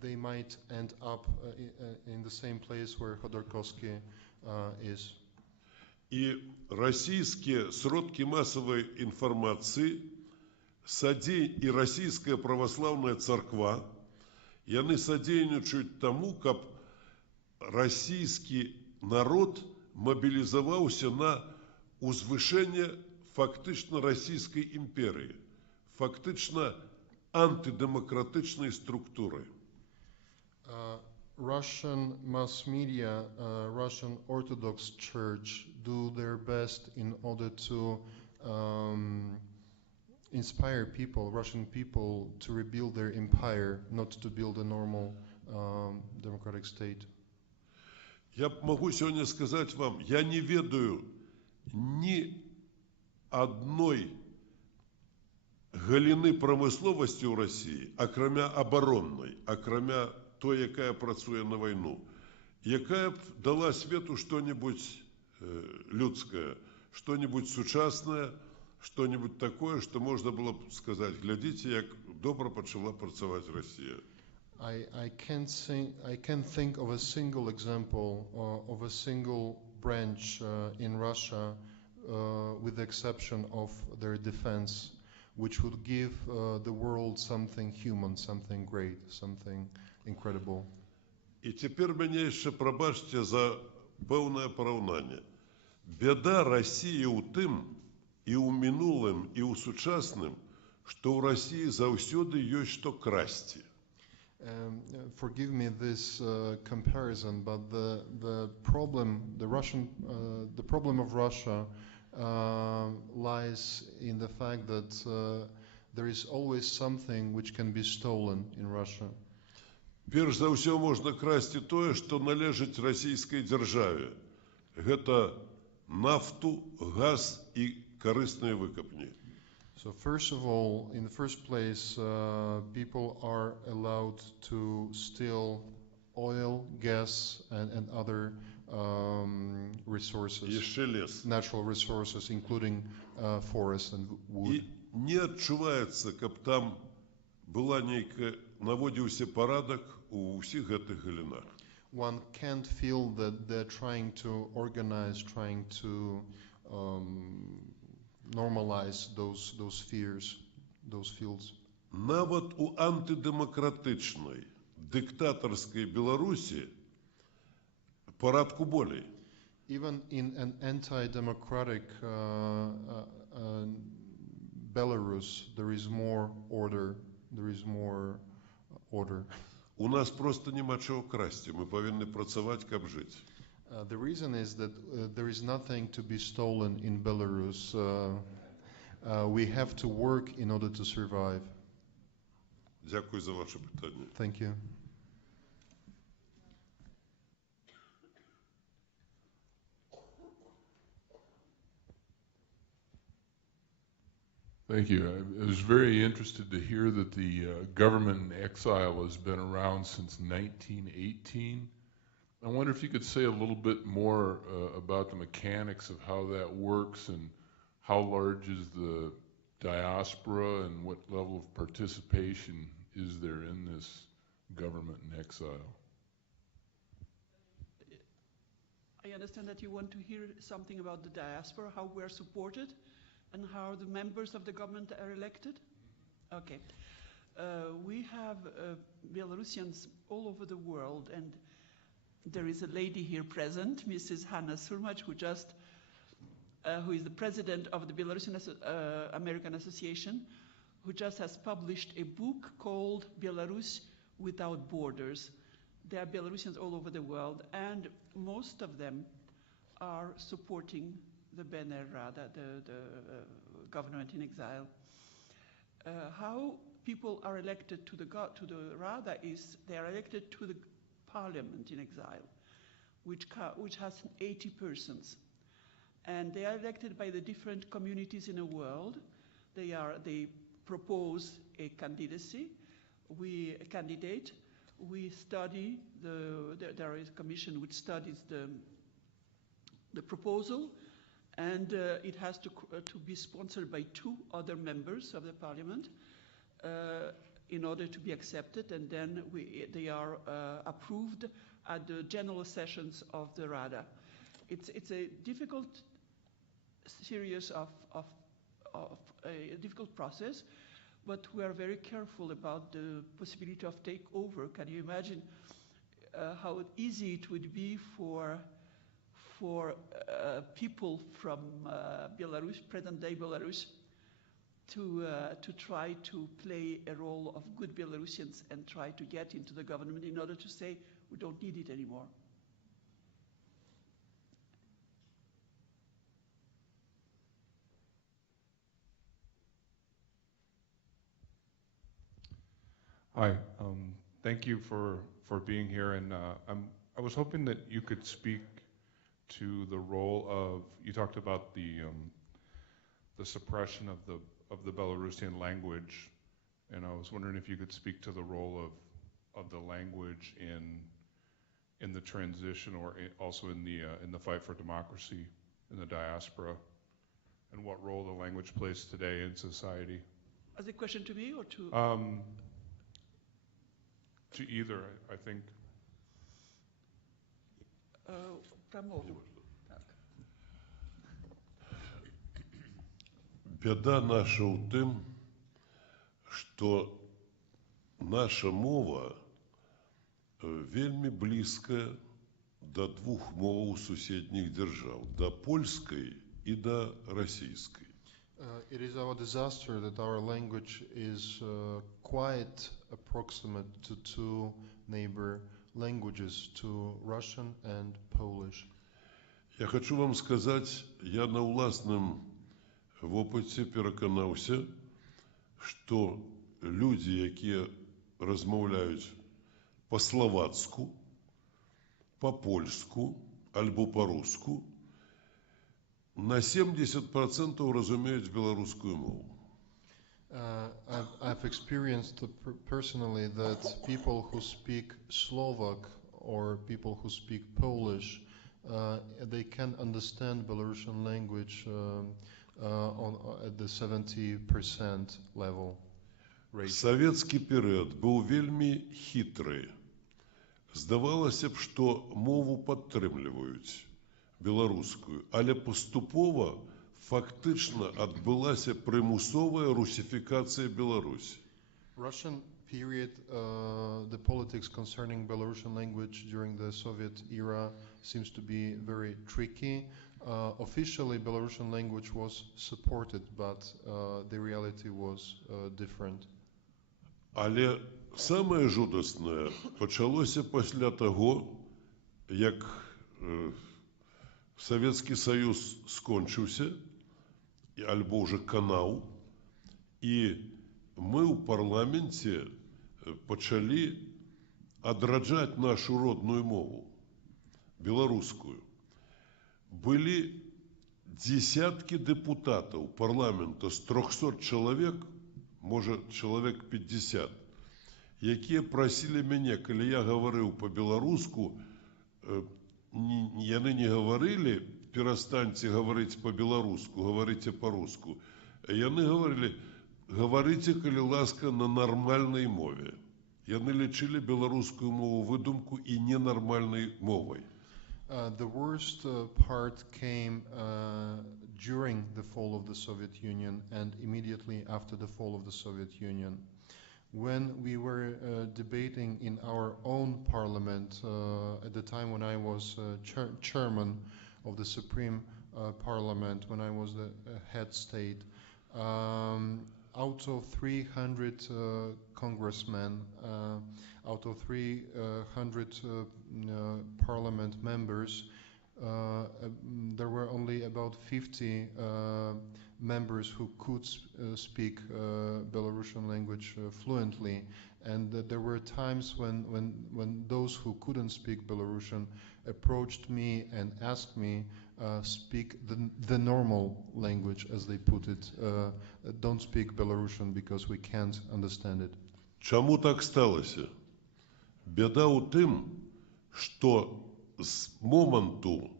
they might end up in the same place where Khodorkovsky is. І расійскія сродкі масавай інфармацыі, і расійская праваслаўная царква, яны садзейнічаюць таму, каб расійскі народ мабілізаваўся на узвышэнне фактычна расійскай імперыі, фактычна антыдэмакратычнай структуры. Russian mass media, Russian Orthodox Church do their best in order to inspire people, Russian people, to rebuild their empire, not to build a normal democratic state. Я могу сегодня сказать вам, я не ведаю ні одной галіни промисловості ў Росії, акрамя абароннай, акрамя той, якая працуе на вайну, якая б дала свету што-небудзь людскае, што-небудзь сучаснае, что-нибудь такое, что можно было бы сказать, глядите, як добро пачала працаваць Россия. I can't think of a single example of a single branch in Russia, with the exception of their defense, which would give the world something human, something great, something incredible. І цяпер мяне яшчэ прабачце за пэўнае параўнанне. Бяда России ў тым, і ў мінулым, і ў сучасным, што ў России заўсёды ёсць што красці. Forgive me this comparison, but the problem of Russia lies in the fact that there is always something which can be stolen in Russia. Перш за ўсё можна красці тое, што належыць расійскай дзяржаве. Гэта нафту, газ і карысныя выкапні. So first of all, in the first place, people are allowed to steal oil, gas, and other resources, natural resources, including forests and wood. І не адчуваецца, каб там была нейкая, наводзіўся парадак у ўсіх гэтых галінах. One can't feel that they're trying to organize, trying to normalize those spheres, those fields. Нават у антидемократичной, диктаторской Беларуси парадку болей. Even in an anti-democratic Belarus, there is more order. There is more order. У нас просто нема чого красти. Мы повинны працаваць, каб жить. The reason is that there is nothing to be stolen in Belarus. We have to work in order to survive. Дякую за ваше питання. Thank you. Thank you. I was very interested to hear that the government in exile has been around since 1918. I wonder if you could say a little bit more about the mechanics of how that works and how large is the diaspora and what level of participation is there in this government in exile? I understand that you want to hear something about the diaspora, how we're supported, and how the members of the government are elected? Okay. We have Belarusians all over the world, and there is a lady here present, Mrs. Hanna Surmach, who is the president of the Belarusian American Association, who just has published a book called Belarus Without Borders. There are Belarusians all over the world, and most of them are supporting the BNR Rada, the government in exile. How people are elected to the Rada is they are elected to the parliament in exile, which has 80 persons. And they are elected by the different communities in the world. They propose a candidacy. We candidate. We study there is a commission which studies the proposal, and it has to be sponsored by 2 other members of the parliament in order to be accepted, and then they are approved at the general sessions of the Rada. It's a difficult series of a difficult process, but we are very careful about the possibility of takeover. Can you imagine how easy it would be for people from Belarus, present-day Belarus, to try to play a role of good Belarusians and try to get into the government in order to say we don't need it anymore. Hi, thank you for being here, and I was hoping that you could speak to the role of, you talked about the suppression of the Belarusian language, and I was wondering if you could speak to the role of the language in the transition, or also in the fight for democracy in the diaspora, and what role the language plays today in society. As a question to me or to? To either, I think. Промову. Бяда наша ў тым, што наша мова вельмі блізкая да двух моваў суседніх дзяржаў, да польскай і да расійскай. It is our disaster that our language is quite approximate to two neighbor languages, to Russian and Polish. Я хочу вам сказаць, я на ўласным вопыце пераканаўся, што людзі, якія размаўляюць па-славацку, па-польску альбо па-руску, на 70% разумеюць беларускую мову. I've experienced personally that people who speak Slovak or people who speak Polish, they can understand Belarusian language at the 70% level rate. Савецкі перыяд быў вельмі хітры. Здавалася б, што мову падтрымліваюць беларускую, але паступова фактычна адбылася прымусовая русифікацыя Беларусі. Russian period, the politics concerning Belarusian language during the Soviet era seems to be very tricky. Officially, Belarusian language was supported, but the reality was different. Але самае жудаснае пачалося пасля таго, як Савецкі Саюз скончыўся, альбо ўжо канаў, і мы ў парламенце пачалі адраджаць нашу родную мову, беларускую. Былі дзесяткі дэпутатаў парламента з 300 чалавек, можа, чалавек 50, якія прасілі мяне, калі я гаварыў па-беларуску, яны не гаварылі, перастаньце гаварыць па-беларуску, гаварыце па-руску. Яны гаварылі, гаварыце, калі ласка, на нармальнай мове. Яны лічылі беларускую мову выдумку і ненармальнай мовай. The worst part came during the fall of the Soviet Union and immediately after the fall of the Soviet Union. When we were debating in our own parliament, at the time when I was chairman of the Supreme Parliament, when I was the head state, out of 300 congressmen, out of 300 parliament members, there were only about 50 members who could speak Belarusian language fluently, and there were times when those who couldn't speak Belarusian approached me and asked me speak the normal language, as they put it. Don't speak Belarusian because we can't understand it. Чаму так сталася? Бяда ў тым, што з моманту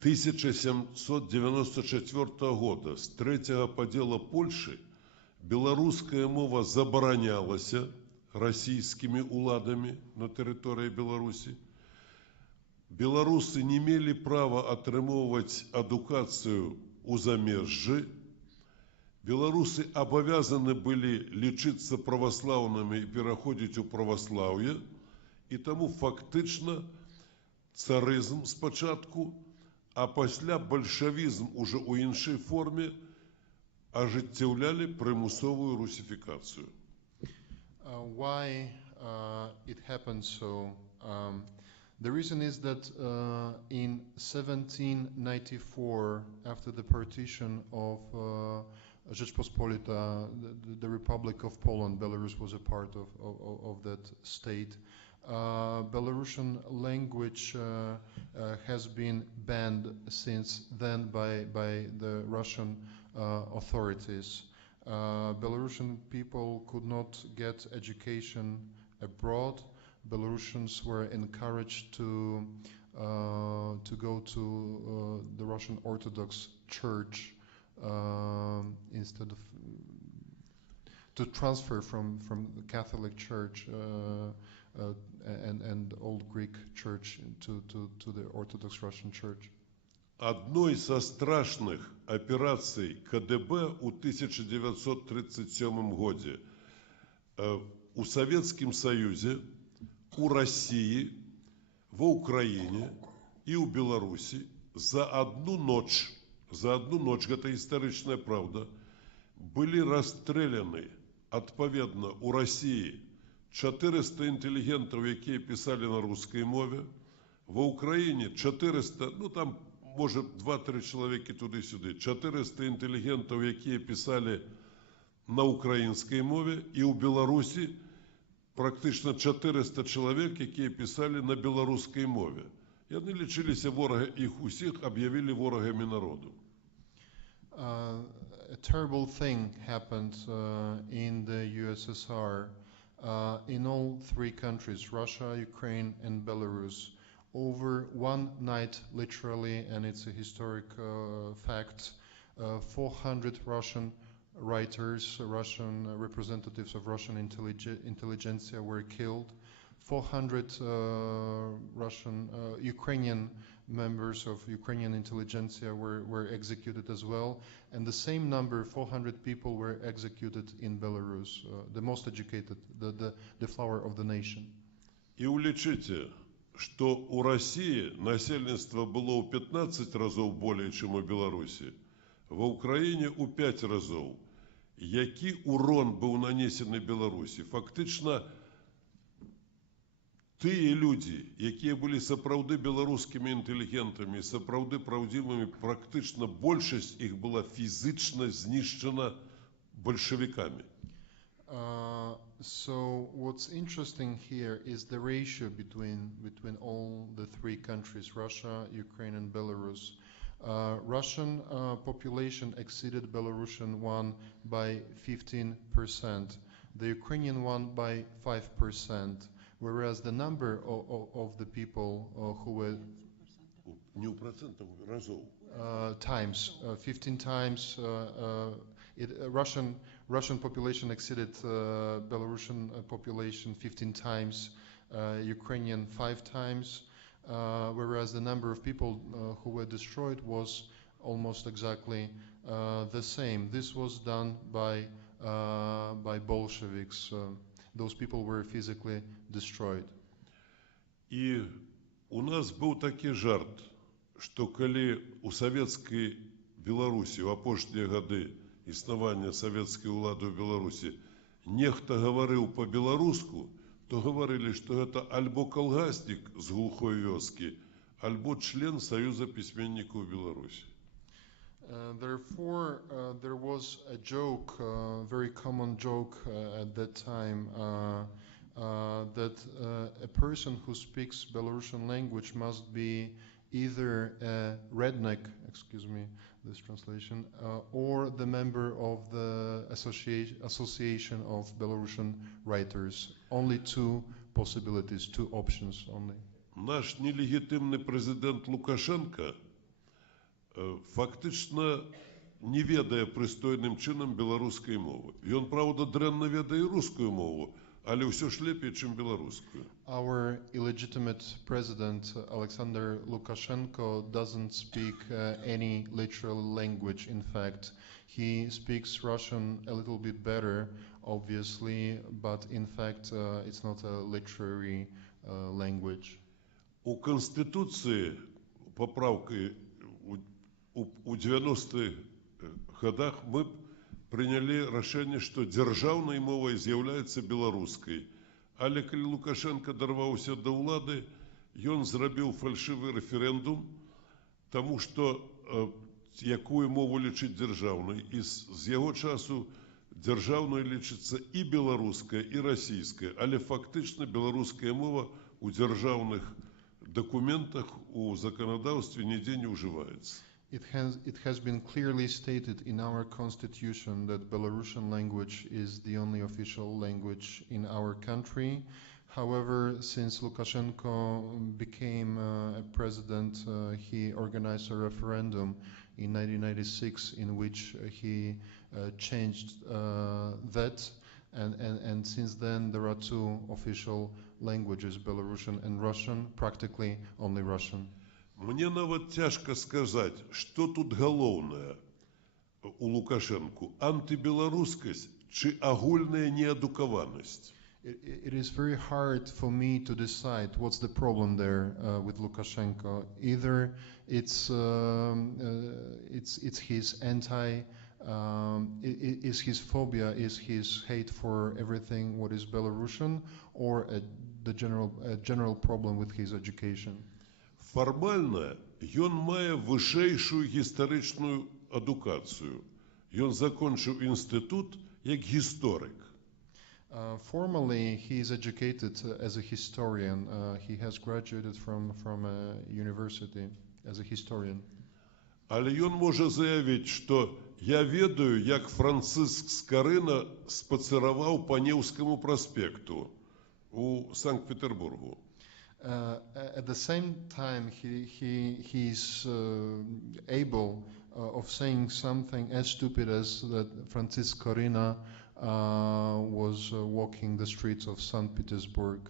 1794 года, з трэцяга падзела Польшы, беларуская мова забаранялася расійскімі ўладамі на тэрыторыі Беларусі. Беларусы не мелі права атрымоўваць адукацыю ў замежжы. Беларусы абавязаны былі лічыцца праваслаўнымі і пераходзіць у праваслаўе, і таму фактычна царызм спачатку, а пасля бальшавізм уже ў іншай форме ажыццяўлялі прымусовую русифікацыю. Why it happened so? The reason is that in 1794, after the partition of Rzeczpospolita, the Republic of Poland, Belarus was a part of that state. Belarusian language has been banned since then by the Russian authorities. Belarusian people could not get education abroad. Belarusians were encouraged to go to the Russian Orthodox Church instead of to transfer from the Catholic Church and Old Greek Church to the Orthodox Russian Church. Одной со страшных операций КДБ у 1937 году у Советском Союзе, у России, в Украине и у Беларуси за одну ночь, это историчная правда, были расстреляны, відповідно, у Росії 400 інтелігентів, які писали на русской мові, в Україні 400, ну там, може, 2-3 чоловіки туди-сюди, 400 інтелігентів, які писали на українській мові, і у Білорусі практично 400 чоловік, які писали на білоруській мові. І вони лічилися вороги, їх усіх об'явили ворогами народу. A terrible thing happened in the USSR, in all three countries, Russia, Ukraine, and Belarus. Over one night, literally, and it's a historic fact, 400 Russian writers, Russian representatives of Russian intelligentsia were killed. 400 Ukrainian members of Ukrainian intelligentsia were executed as well, and the same number, 400 people, were executed in Belarus, the most educated, the flower of the nation. И уличите, что у России насельництво было у 15 разів более, чем у Беларуси, в Украине у 5 разів. Який урон був нанесений Білорусі? Фактично, ті люди, які були сапраўды білоруськими інтелігентами, сапраўды правдивими, практично більшість їх була фізично знищена большевиками. So what's interesting here is the ratio between all the three countries, Russia, Ukraine, and Belarus. Russian population exceeded Belarusian one by 15%, the Ukrainian one by 5%, whereas the number of the people who were times, 15 times, Russian population exceeded Belarusian population 15 times, Ukrainian 5 times, whereas the number of people who were destroyed was almost exactly the same. This was done by Bolsheviks. Those people were physically destroyed. И у нас был такой жарт, что коли у советской Беларуси, в апошние годы існування советской улады в Беларуси, нехто говорил по-белоруску, то говорили, что это альбо колгасник с глухой вёски, альбо член Союза письменников Беларуси. Therefore, there was a joke, very common joke at that time, that a person who speaks Belarusian language must be either a redneck, excuse me, this translation, or the member of the Association of Belarusian Writers. Only two possibilities, two options only. Наш нелегітимний президент Лукашенко фактично не ведає пристойним чином білоруської мови. Він, правда, дренно ведає русскую мову, але все ж лепее, чем белорусскую. Our illegitimate president, Alexander Lukashenko, doesn't speak any literal language. In fact, he speaks Russian a little bit better, obviously, but in fact, it's not a literary language. У Конституции поправкой у 90-х годах мы приняли решение, что державной мовой з'являецца беларускай. Але калі Лукашенко дарваўся да ўлады, ён зрабіў фальшывы рэферэндум, таму што якую мову лічыць дзяржаўнай. І з яго часу державною лічиться і білоруська, і російська, але фактично білоруська мова у державних документах, у законодавстві ніде не вживається. It has been clearly stated in our constitution that Belarusian language is the only official language in our country. However, since Lukashenko became a president, he organized a referendum in 1996 in which he changed that, and since then there are two official languages, Belarusian and Russian, practically only Russian. Мне нават цяжка сказаць, што тут галоўнае у Лукашэнку, антыбеларускасць ці агульная неадукаванасць? It is very hard for me to decide what's the problem there with Lukashenko. Either it's his is his phobia, is his hate for everything what is Belarusian, or the general problem with his education. Фармальна ён мае вышэйшую гістарычную адукацыю. Ён закончыў інстытут як гісторык. Formally, he is educated as a historian. He has graduated from a university as a historian. Але ён можа заявіць, што я ведаю, як Францыск Скарына спацыраваў па Неўскаму праспекту у Санкт-Петербургу. At the same time, he's able of saying something as stupid as that Francis Skorina was walking the streets of St. Petersburg.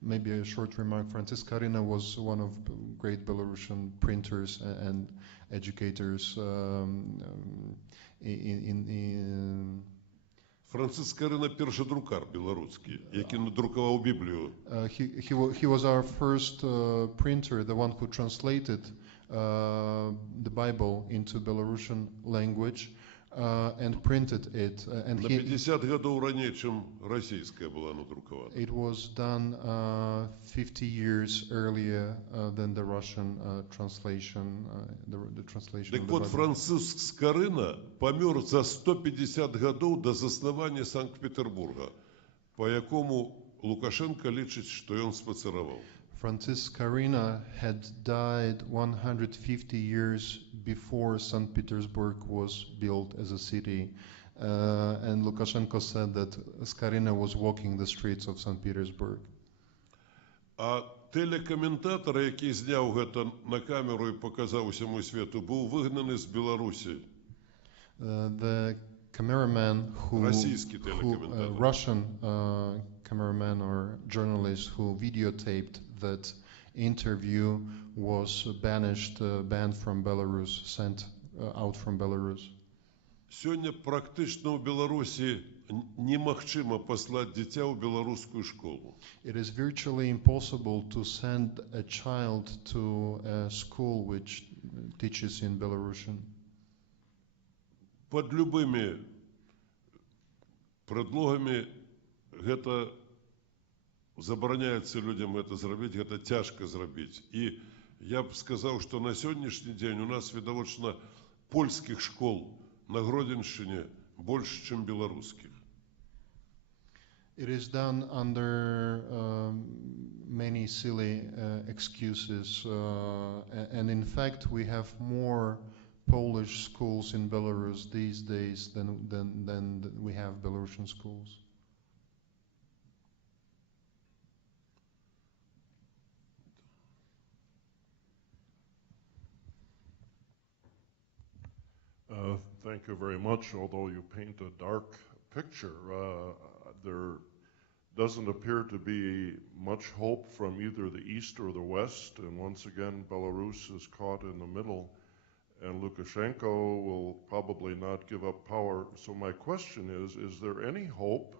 Maybe a short remark. Francis Skorina was one of great Belarusian printers and educators Франциск Скарына першы друкар беларускі, які надрукаваў Біблію. He was our first printer, the one who translated the Bible into Belarusian language and printed it. And На 50 гадоў раней, чым расійская была надрукована. It was done 50 years earlier than the Russian translation. The translation. Так вот, Франциск Скарына памёр за 150 гадоў да заснавання Санкт-Петербурга, по якому Лукашенко лічыць, што ён спацыраваў. Francis Skorina had died 150 years before St. Petersburg was built as a city, and Lukashenko said that Skorina was walking the streets of St. Petersburg. А телекаментатор, який зняў гэта на камеру і паказаў усяму свету, быў выгнаны з Беларусі. The cameraman Russian cameraman or journalist who videotaped that interview was banned from Belarus, sent out from Belarus. Сёння практычна ў Беларусі немагчыма паслаць дзіця ў беларускую школу. It is virtually impossible to send a child to a school which teaches in Belarusian. Под любымі предлогамі гэта забараняецца людям это зрабіць, гэта цяжка зрабіць. І я б сказаў, што на сённяшні дзень у нас відавочна польскіх школ на Гродзеншчыне больш, чым беларускіх. It is done under many silly excuses, and in fact we have more Polish schools in Belarus these days than we have Belarusian schools. Thank you very much. Although you paint a dark picture, there doesn't appear to be much hope from either the East or the West. And once again, Belarus is caught in the middle, and Lukashenko will probably not give up power. So my question is there any hope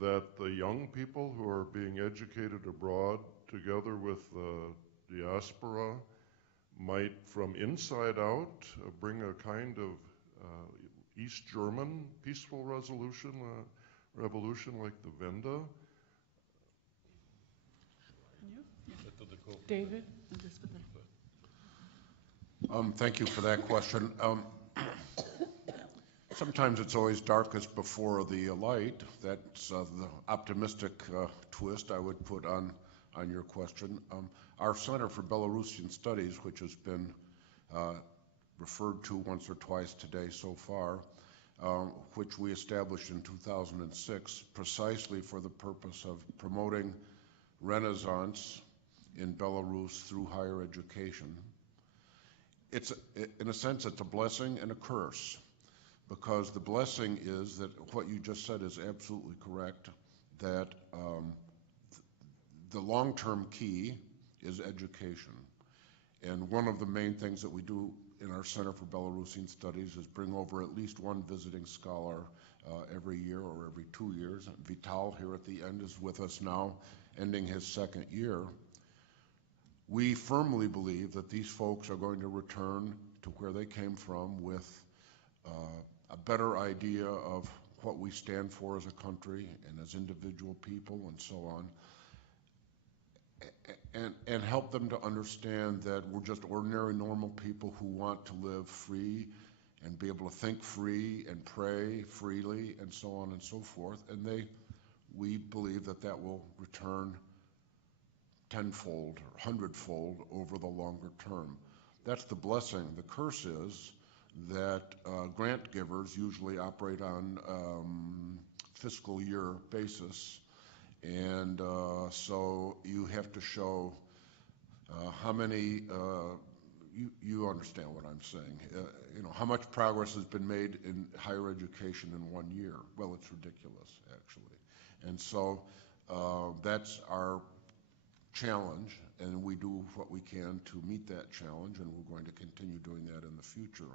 that the young people who are being educated abroad, together with the diaspora, might from inside out bring a kind of East German peaceful revolution like the Wende? David? Thank you for that question. Sometimes it's always darkest before the light. That's the optimistic twist I would put on your question. Our Center for Belarusian Studies, which has been referred to once or twice today so far, which we established in 2006 precisely for the purpose of promoting Renaissance in Belarus through higher education. In a sense, it's a blessing and a curse, because the blessing is that what you just said is absolutely correct, that the long-term key is education. And one of the main things that we do in our Center for Belarusian Studies is bring over at least one visiting scholar every year or every 2 years. Vital here at the end is with us now, ending his second year. We firmly believe that these folks are going to return to where they came from with a better idea of what we stand for as a country and as individual people and so on, and help them to understand that we're just ordinary, normal people who want to live free and be able to think free and pray freely and so on and so forth. And we believe that that will return tenfold or hundredfold over the longer term. That's the blessing. The curse is that grant givers usually operate on fiscal year basis, and so you have to show how many, you understand what I'm saying, how much progress has been made in higher education in 1 year. Well, it's ridiculous, actually. And so that's our challenge, and we do what we can to meet that challenge, and we're going to continue doing that in the future.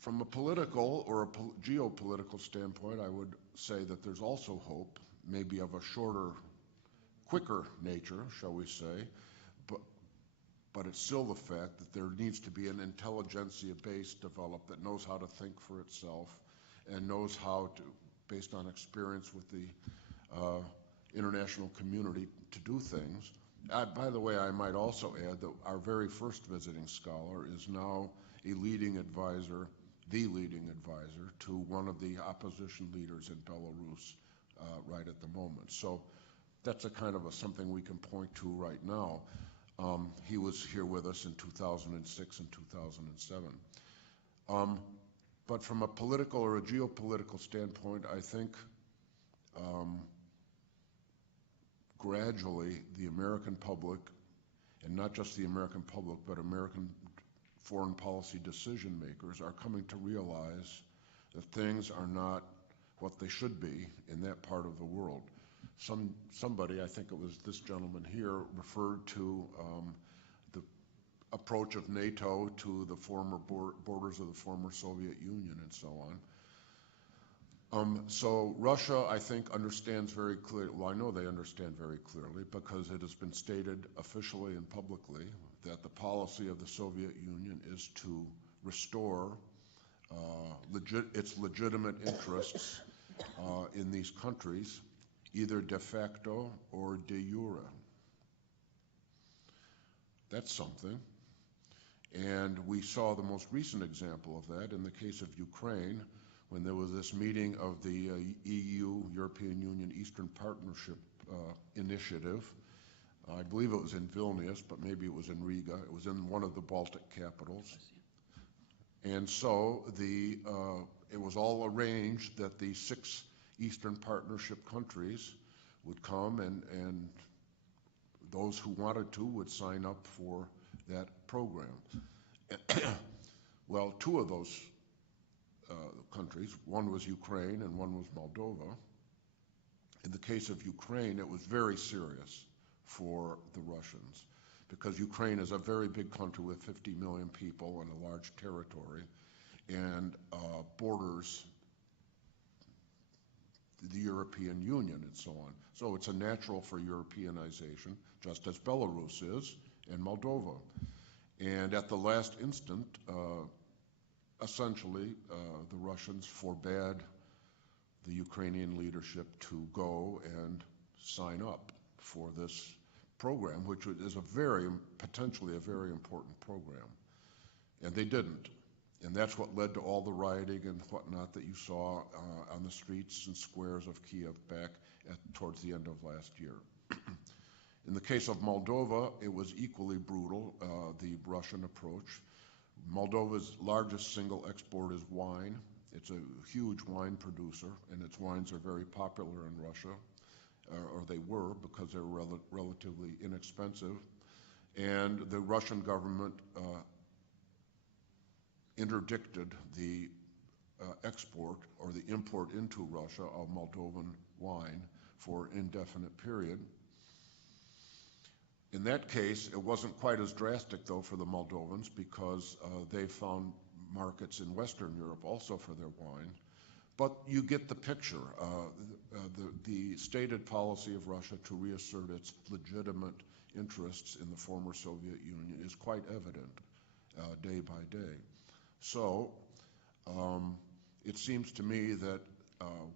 From a political or a geopolitical standpoint, I would say that there's also hope, maybe of a shorter, quicker nature, shall we say, but it's still the fact that there needs to be an intelligentsia base developed that knows how to think for itself and knows how to, based on experience with the international community, to do things. By the way, I might also add that our very first visiting scholar is now a leading advisor, the leading advisor to one of the opposition leaders in Belarus right at the moment. So that's a kind of something we can point to right now. He was here with us in 2006 and 2007. But from a political or a geopolitical standpoint, I think gradually the American public, and not just the American public, but American foreign policy decision makers are coming to realize that things are not what they should be in that part of the world. Somebody, I think it was this gentleman here, referred to the approach of NATO to the former borders of the former Soviet Union and so on. So Russia, I think, understands very clearly, well, I know they understand very clearly, because it has been stated officially and publicly that the policy of the Soviet Union is to restore its legitimate interests in these countries, either de facto or de jure. That's something. And we saw the most recent example of that in the case of Ukraine, when there was this meeting of the EU, European Union Eastern Partnership Initiative. I believe it was in Vilnius, but maybe it was in Riga. It was in one of the Baltic capitals. And so it was all arranged that the 6 Eastern Partnership countries would come, and those who wanted to would sign up for that program. Well, 2 of those countries, one was Ukraine and one was Moldova. In the case of Ukraine, it was very serious for the Russians, because Ukraine is a very big country with 50 million people and a large territory, and borders the European Union and so on. So it's a natural for Europeanization, just as Belarus is and Moldova. And at the last instant, essentially, the Russians forbade the Ukrainian leadership to go and sign up for this program, which is potentially a very important program. And they didn't. And that's what led to all the rioting and whatnot that you saw on the streets and squares of Kiev back towards the end of last year. In the case of Moldova, it was equally brutal, the Russian approach. Moldova's largest single export is wine. It's a huge wine producer, and its wines are very popular in Russia, or they were, because they were relatively inexpensive. And the Russian government interdicted the export or the import into Russia of Moldovan wine for an indefinite period. In that case, it wasn't quite as drastic, though, for the Moldovans, because they found markets in Western Europe also for their wine. But you get the picture. The stated policy of Russia to reassert its legitimate interests in the former Soviet Union is quite evident day by day. So it seems to me that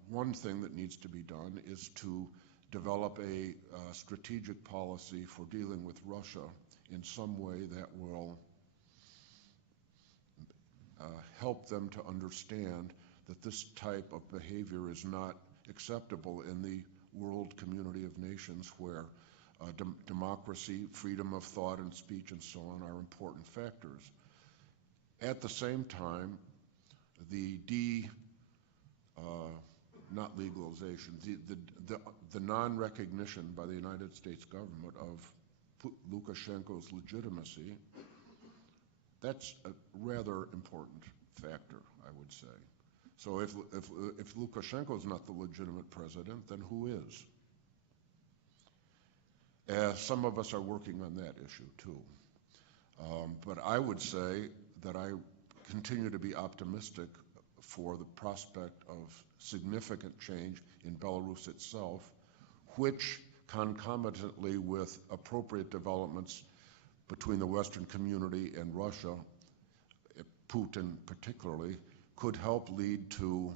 one thing that needs to be done is to develop a strategic policy for dealing with Russia in some way that will help them to understand that this type of behavior is not acceptable in the world community of nations where democracy, freedom of thought and speech and so on are important factors. At the same time, not legalization, the non-recognition by the United States government of Lukashenko's legitimacy, that's a rather important factor, I would say. So if Lukashenko is not the legitimate president, then who is? Some of us are working on that issue too. But I would say that I continue to be optimistic for the prospect of significant change in Belarus itself, which concomitantly with appropriate developments between the Western community and Russia, Putin particularly, could help lead to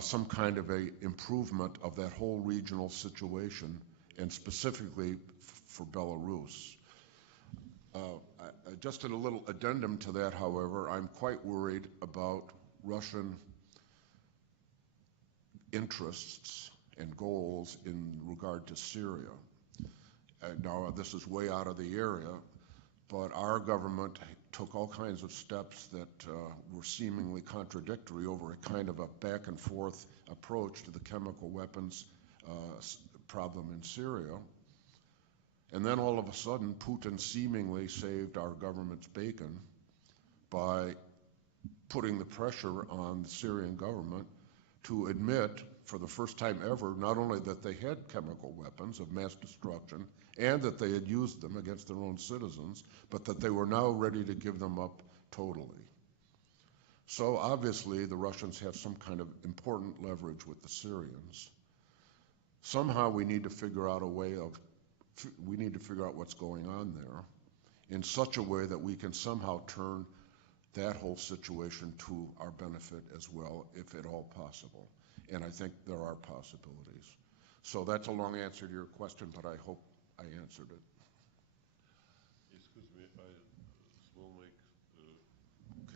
some kind of a improvement of that whole regional situation, and specifically for Belarus. Just a little addendum to that, however, I'm quite worried about Russian interests and goals in regard to Syria. Now, this is way out of the area, but our government took all kinds of steps that were seemingly contradictory over a kind of a back and forth approach to the chemical weapons problem in Syria. And then all of a sudden, Putin seemingly saved our government's bacon by putting the pressure on the Syrian government to admit, for the first time ever, not only that they had chemical weapons of mass destruction and that they had used them against their own citizens, but that they were now ready to give them up totally. So obviously, the Russians have some kind of important leverage with the Syrians. Somehow we need to figure out what's going on there in such a way that we can somehow turn that whole situation to our benefit as well, if at all possible. And I think there are possibilities. So that's a long answer to your question, but I hope I answered it. Excuse me, I will make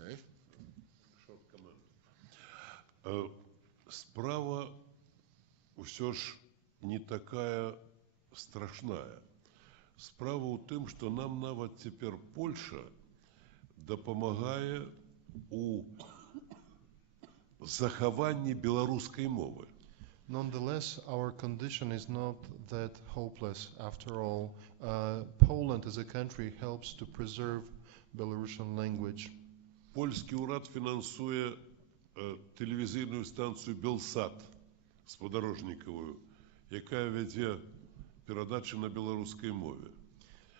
Okay. short comment. Справа все ж не такая страшная. Справа у тым, што нам нават цяпер Польша дапамагае у захаванні беларускай мовы. Nonetheless, our condition is not that hopeless. After all, Poland as a country helps to preserve Belarusian language. Польскі ўрад фінансуе тэлевізійную станцыю «Белсат» спадарожнікавую, якая вядзе перадачы на беларускай мове.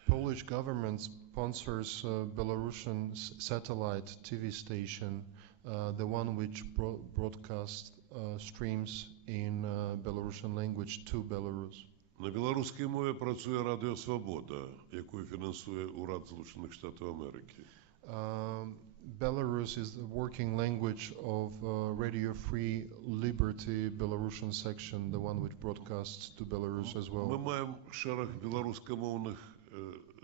Polish government sponsors Belarusian satellite TV station, the one which broadcasts streams in Belarusian language to Belarus. На беларускай мове працуе радыё «Свабода», якую фінансуе ўрад Злучаных Штатаў Амерыкі. Belarus is the working language of Radio Free Liberty Belarusian section, the one which broadcasts to Belarus as well. Мы маем шэраг беларускамоўных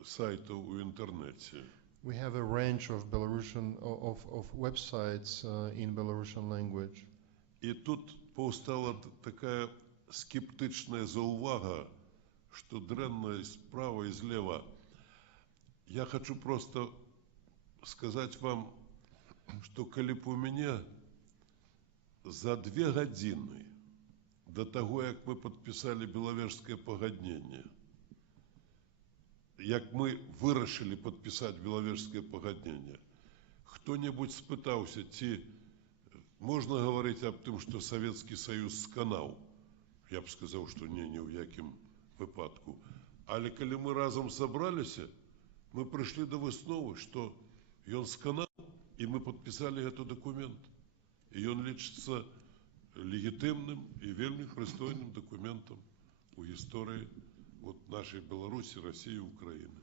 сайтаў у інтэрнэце. We have a range of Belarusian of websites in Belarusian language. И тут повстала такая скептичная заувага, что дрянно и справа, и слева. Я хочу просто сказать вам, что калі б у мяне за 2 гадзіны до того, як мы подписали Беловежское пагадненне, як мы вырашылі подписать Беловежское пагадненне, хто-небудзь спытаўся, ці можно говорить об том, что Советский Союз сканал? Я бы сказал, что не, ни в якім выпадку. Але калі мы разом собрались, мы пришли до высновы, что он сканал, и мы подписали этот документ. И он лічыцца легитимным и вельми пристойным документом у истории вот нашей Беларуси, России, Украины.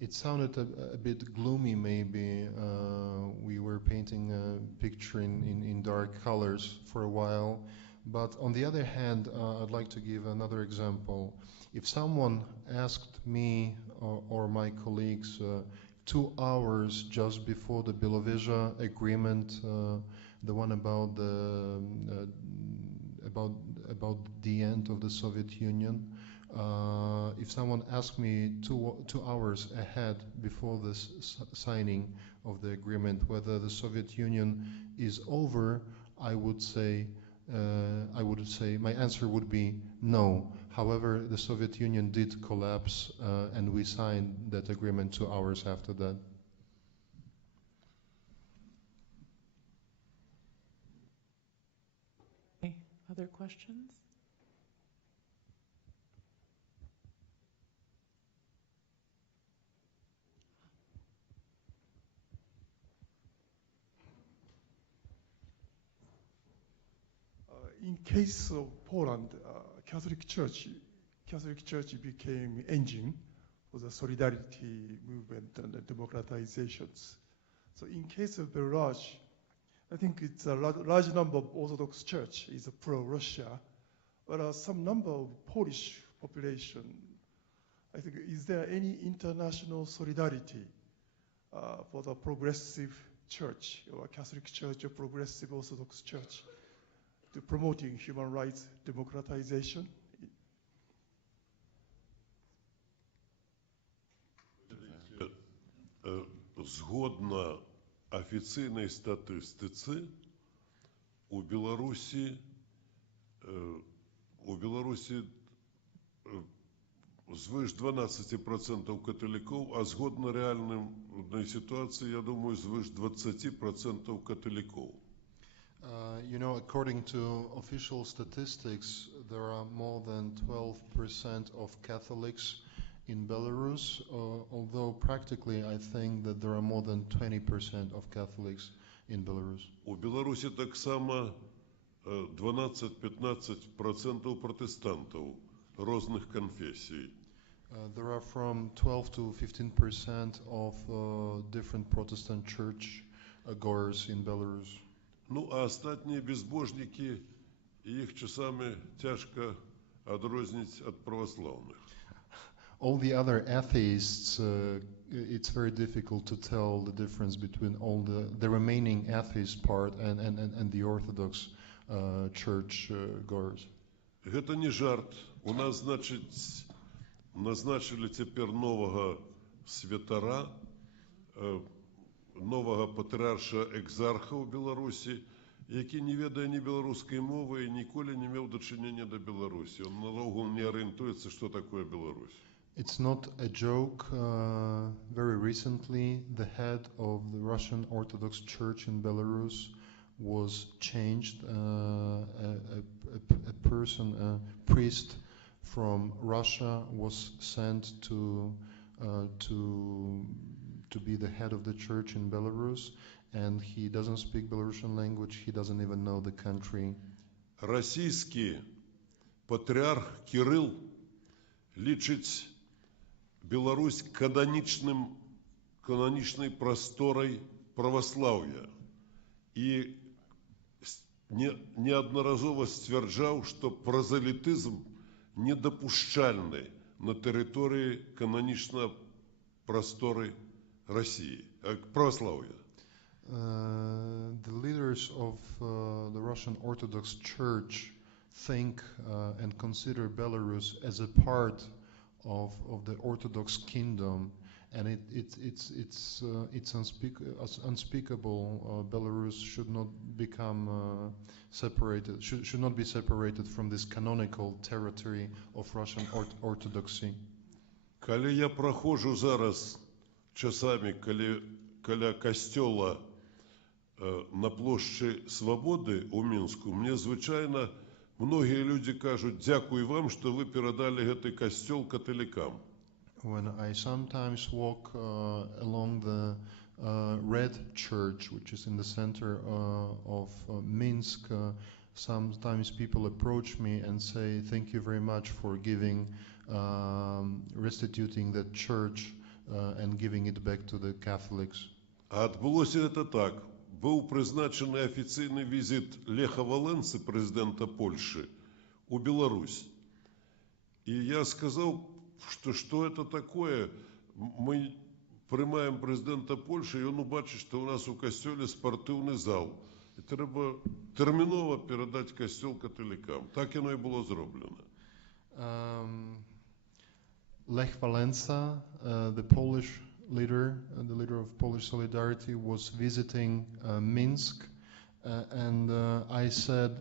It sounded a bit gloomy, maybe. We were painting a picture in dark colors for a while. But on the other hand, I'd like to give another example. If someone asked me or my colleagues 2 hours just before the Belovezha agreement, the one about the end of the Soviet Union, if someone asked me 2 hours ahead before the signing of the agreement whether the Soviet Union is over, I would say my answer would be no. However, the Soviet Union did collapse, and we signed that agreement 2 hours after that. Any other questions? In case of Poland, Catholic Church became engine for the solidarity movement and the democratizations. So in case of Belarus, I think it's a large number of Orthodox Church is pro-Russia, but some number of Polish population. I think, is there any international solidarity for the progressive church or Catholic Church or progressive Orthodox Church to promoting human rights democratization? Згодна офіційній статистиці, у Білорусі звыш 12% католиков, а згодна реальной ситуации, я думаю, звыш 20% католиков. According to official statistics, there are more than 12% of Catholics in Belarus, although practically I think that there are more than 20% of Catholics in Belarus. У Білорусі так само 12-15% протестантів різних конфесій. There are from 12 to 15% of different Protestant church goers in Belarus. Ну, а остальные безбожники, их часами тяжко отрізнити від православних. All the other atheists, it's very difficult to tell the difference between all the remaining atheist part and the Orthodox church goers. Это не жарт. У нас, значит, назначили тепер нового святара, нового патріарша екзарха у Білорусі, який не ведає ні білоруської мови і ніколи не мав дочинення до Білорусі. Він наогул не орієнтується, що таке Білорусь. It's not a joke. Very recently, the head of the Russian Orthodox Church in Belarus was changed. A priest from Russia was sent to be the head of the church in Belarus, and he doesn't speak Belarusian language. He doesn't even know the country. Російський патріарх Кирил лічить Білорусь канонічною просторою православ'я і неодноразово стверджав, що прозелітизм недопущальний на території канонічної простори России, православия. The leaders of the Russian Orthodox Church think and consider Belarus as a part of the Orthodox kingdom, and it's unspeakable. Belarus should not become separated. Should not be separated from this canonical territory of Russian Orthodoxy. Коли я проходжу зараз часами каля костёла на площі Свободи у Мінську, мені, звичайно, многие люди кажуть, дякую вам, що ви передали цей костёл католикам. When I sometimes walk along the Red Church, which is in the center of Minsk, sometimes people approach me and say, thank you very much for giving, restituting the church and giving it back to the Catholics. А відбулося це так. Був призначений офіційний візит Леха Валенси, президента Польщі, у Білорусь. І я сказав, що це таке. Ми приймаємо президента Польщі, і він бачить, що у нас у костьолі спортивний зал. І треба терміново передати костьол католикам. Так воно і було зроблено. Lech Wałęsa, the Polish leader, the leader of Polish Solidarity, was visiting Minsk, and I said,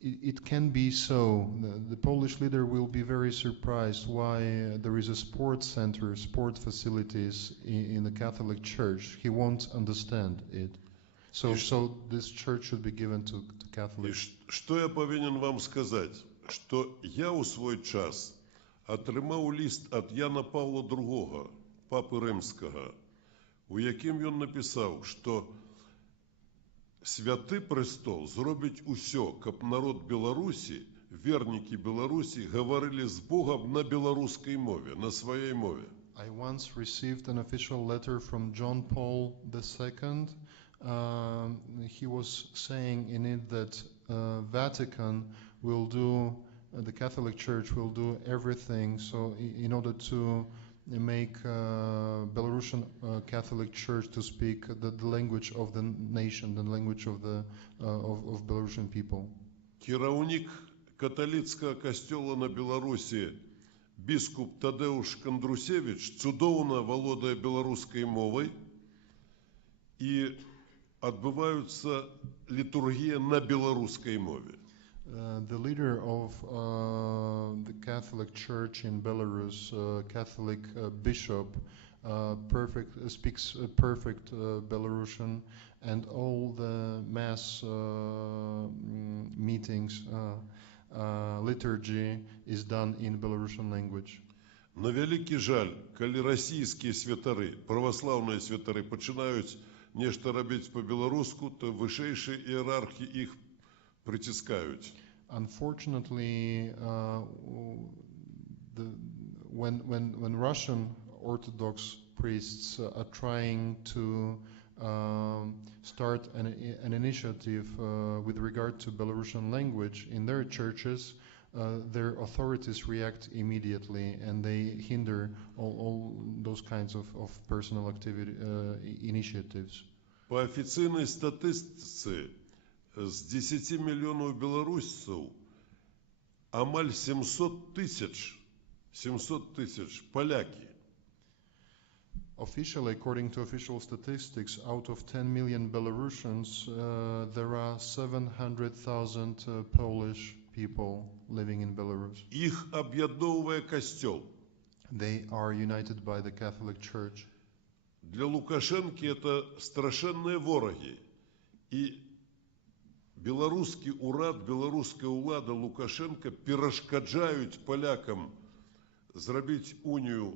it can be so. The Polish leader will be very surprised why there is a sports center, sport facilities in the Catholic Church. He won't understand it. So this church should be given to Catholics. Что я повинен вам сказать? Что я у свой час отримав лист від Яна Павла II, Папи Римського, у яким він написав, що Святий Престол зробить усе, щоб народ Білорусі, вірники Білорусі, говорили з Богом на білоруській мові, на своїй мові. I once received an official letter from John Paul II. He was saying in it that Vatican will do, the Catholic Church will do everything so in order to make Belarusian Catholic Church to speak the language of the nation, the language of the of Belarusian people. Керівник католицького костьола на Білорусі, біскуп Тадеуш Кондрусевич, чудовно володає білоруською мовою, і відбувається літургія на білоруській мові. The leader of the Catholic Church in Belarus, Catholic bishop, speaks perfect Belarusian, and all the mass meetings, liturgy is done in Belarusian language. На великий жаль, коли російські святари, православні святари починають нечто робити по-білоруську, то вищіші ієрархи їх притискають. Unfortunately, when Russian Orthodox priests are trying to start an initiative with regard to Belarusian language in their churches, their authorities react immediately and they hinder all those kinds of personal activity initiatives. По офіційній статистиці, з 10 мільйонів білорусів, амаль 700 тисяч поляки. Officially, according to official statistics, out of 10 million Belarusians, there are 700,000 Polish people living in Belarus. Їх об'єднує костьол. They are united by the Catholic Church. Для Лукашенки це страшенні вороги. І білоруський уряд, білоруська влада Лукашенка перешкоджають полякам зробити унію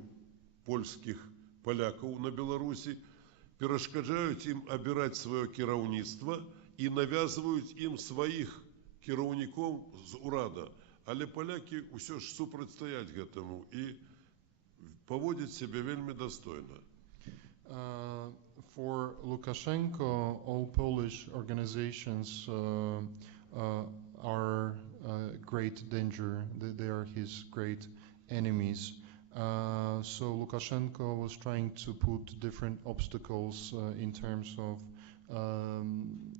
польських поляків на Білорусі, перешкоджають їм обирати своє керівництво і нав'язують їм своїх керівників з уряду. Але поляки все ж супротистоять цьому і поводять себе вельми достойно. For Lukashenko, all Polish organizations are great danger. They are his great enemies. So Lukashenko was trying to put different obstacles in terms of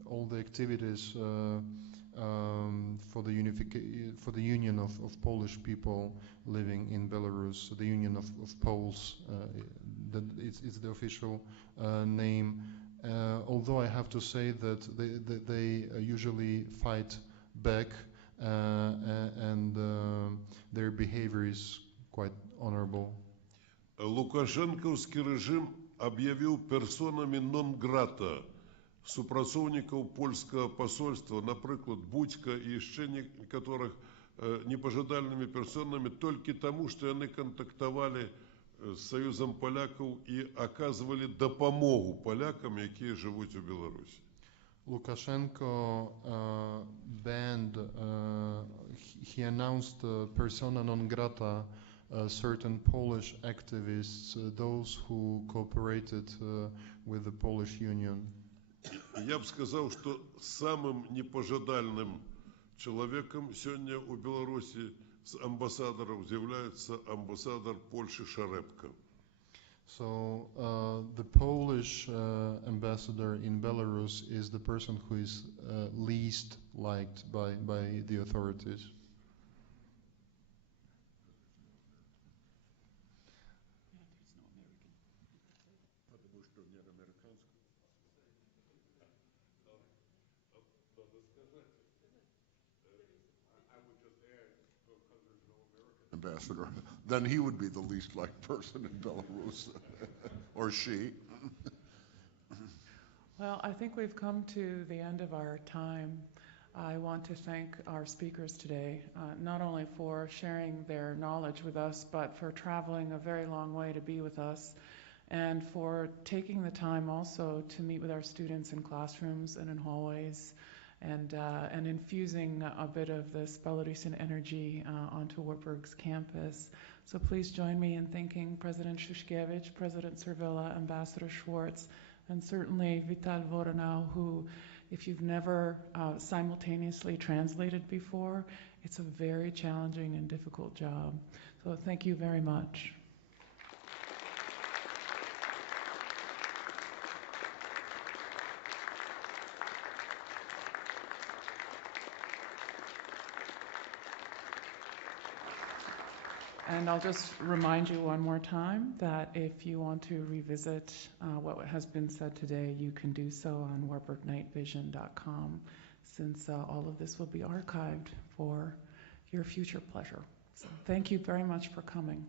all the activities for the union of Polish people living in Belarus, the Union of Poles. It's the official name. Although I have to say that they usually fight back, and their behavior is quite honorable. Лукашенковский режим объявил персонами нон-грата супрацоўнікаў польскага посольства, напрыклад, Будька і яшчэ некаторых непажадальнымі персонамі толькі таму, што яны кантактавалі з Саюзам палякаў і аказвалі дапамогу палякам, якія жывуць у Беларусі. Lukashenko banned, he announced persona non grata certain Polish activists, those who cooperated with the Polish Union. Я б сказаў, што самым непажадальным чалавекам сёння ў Беларусі з амбасадараў з'яўляецца амбасадар Польшы Шарэпка. So the Polish ambassador in Belarus is the person who is least liked by the authorities. Ambassador, then he would be the least liked person in Belarus, or she. Well, I think we've come to the end of our time. I want to thank our speakers today, not only for sharing their knowledge with us, but for traveling a very long way to be with us, and for taking the time also to meet with our students in classrooms and in hallways, and infusing a bit of this Belarusian energy onto Wartburg's campus. So please join me in thanking President Shushkevich, President Servilla, Ambassador Schwartz, and certainly Vital Voronov, who, if you've never simultaneously translated before, it's a very challenging and difficult job. So thank you very much. And I'll just remind you one more time that if you want to revisit what has been said today, you can do so on warburgknightvision.com, since all of this will be archived for your future pleasure. So thank you very much for coming.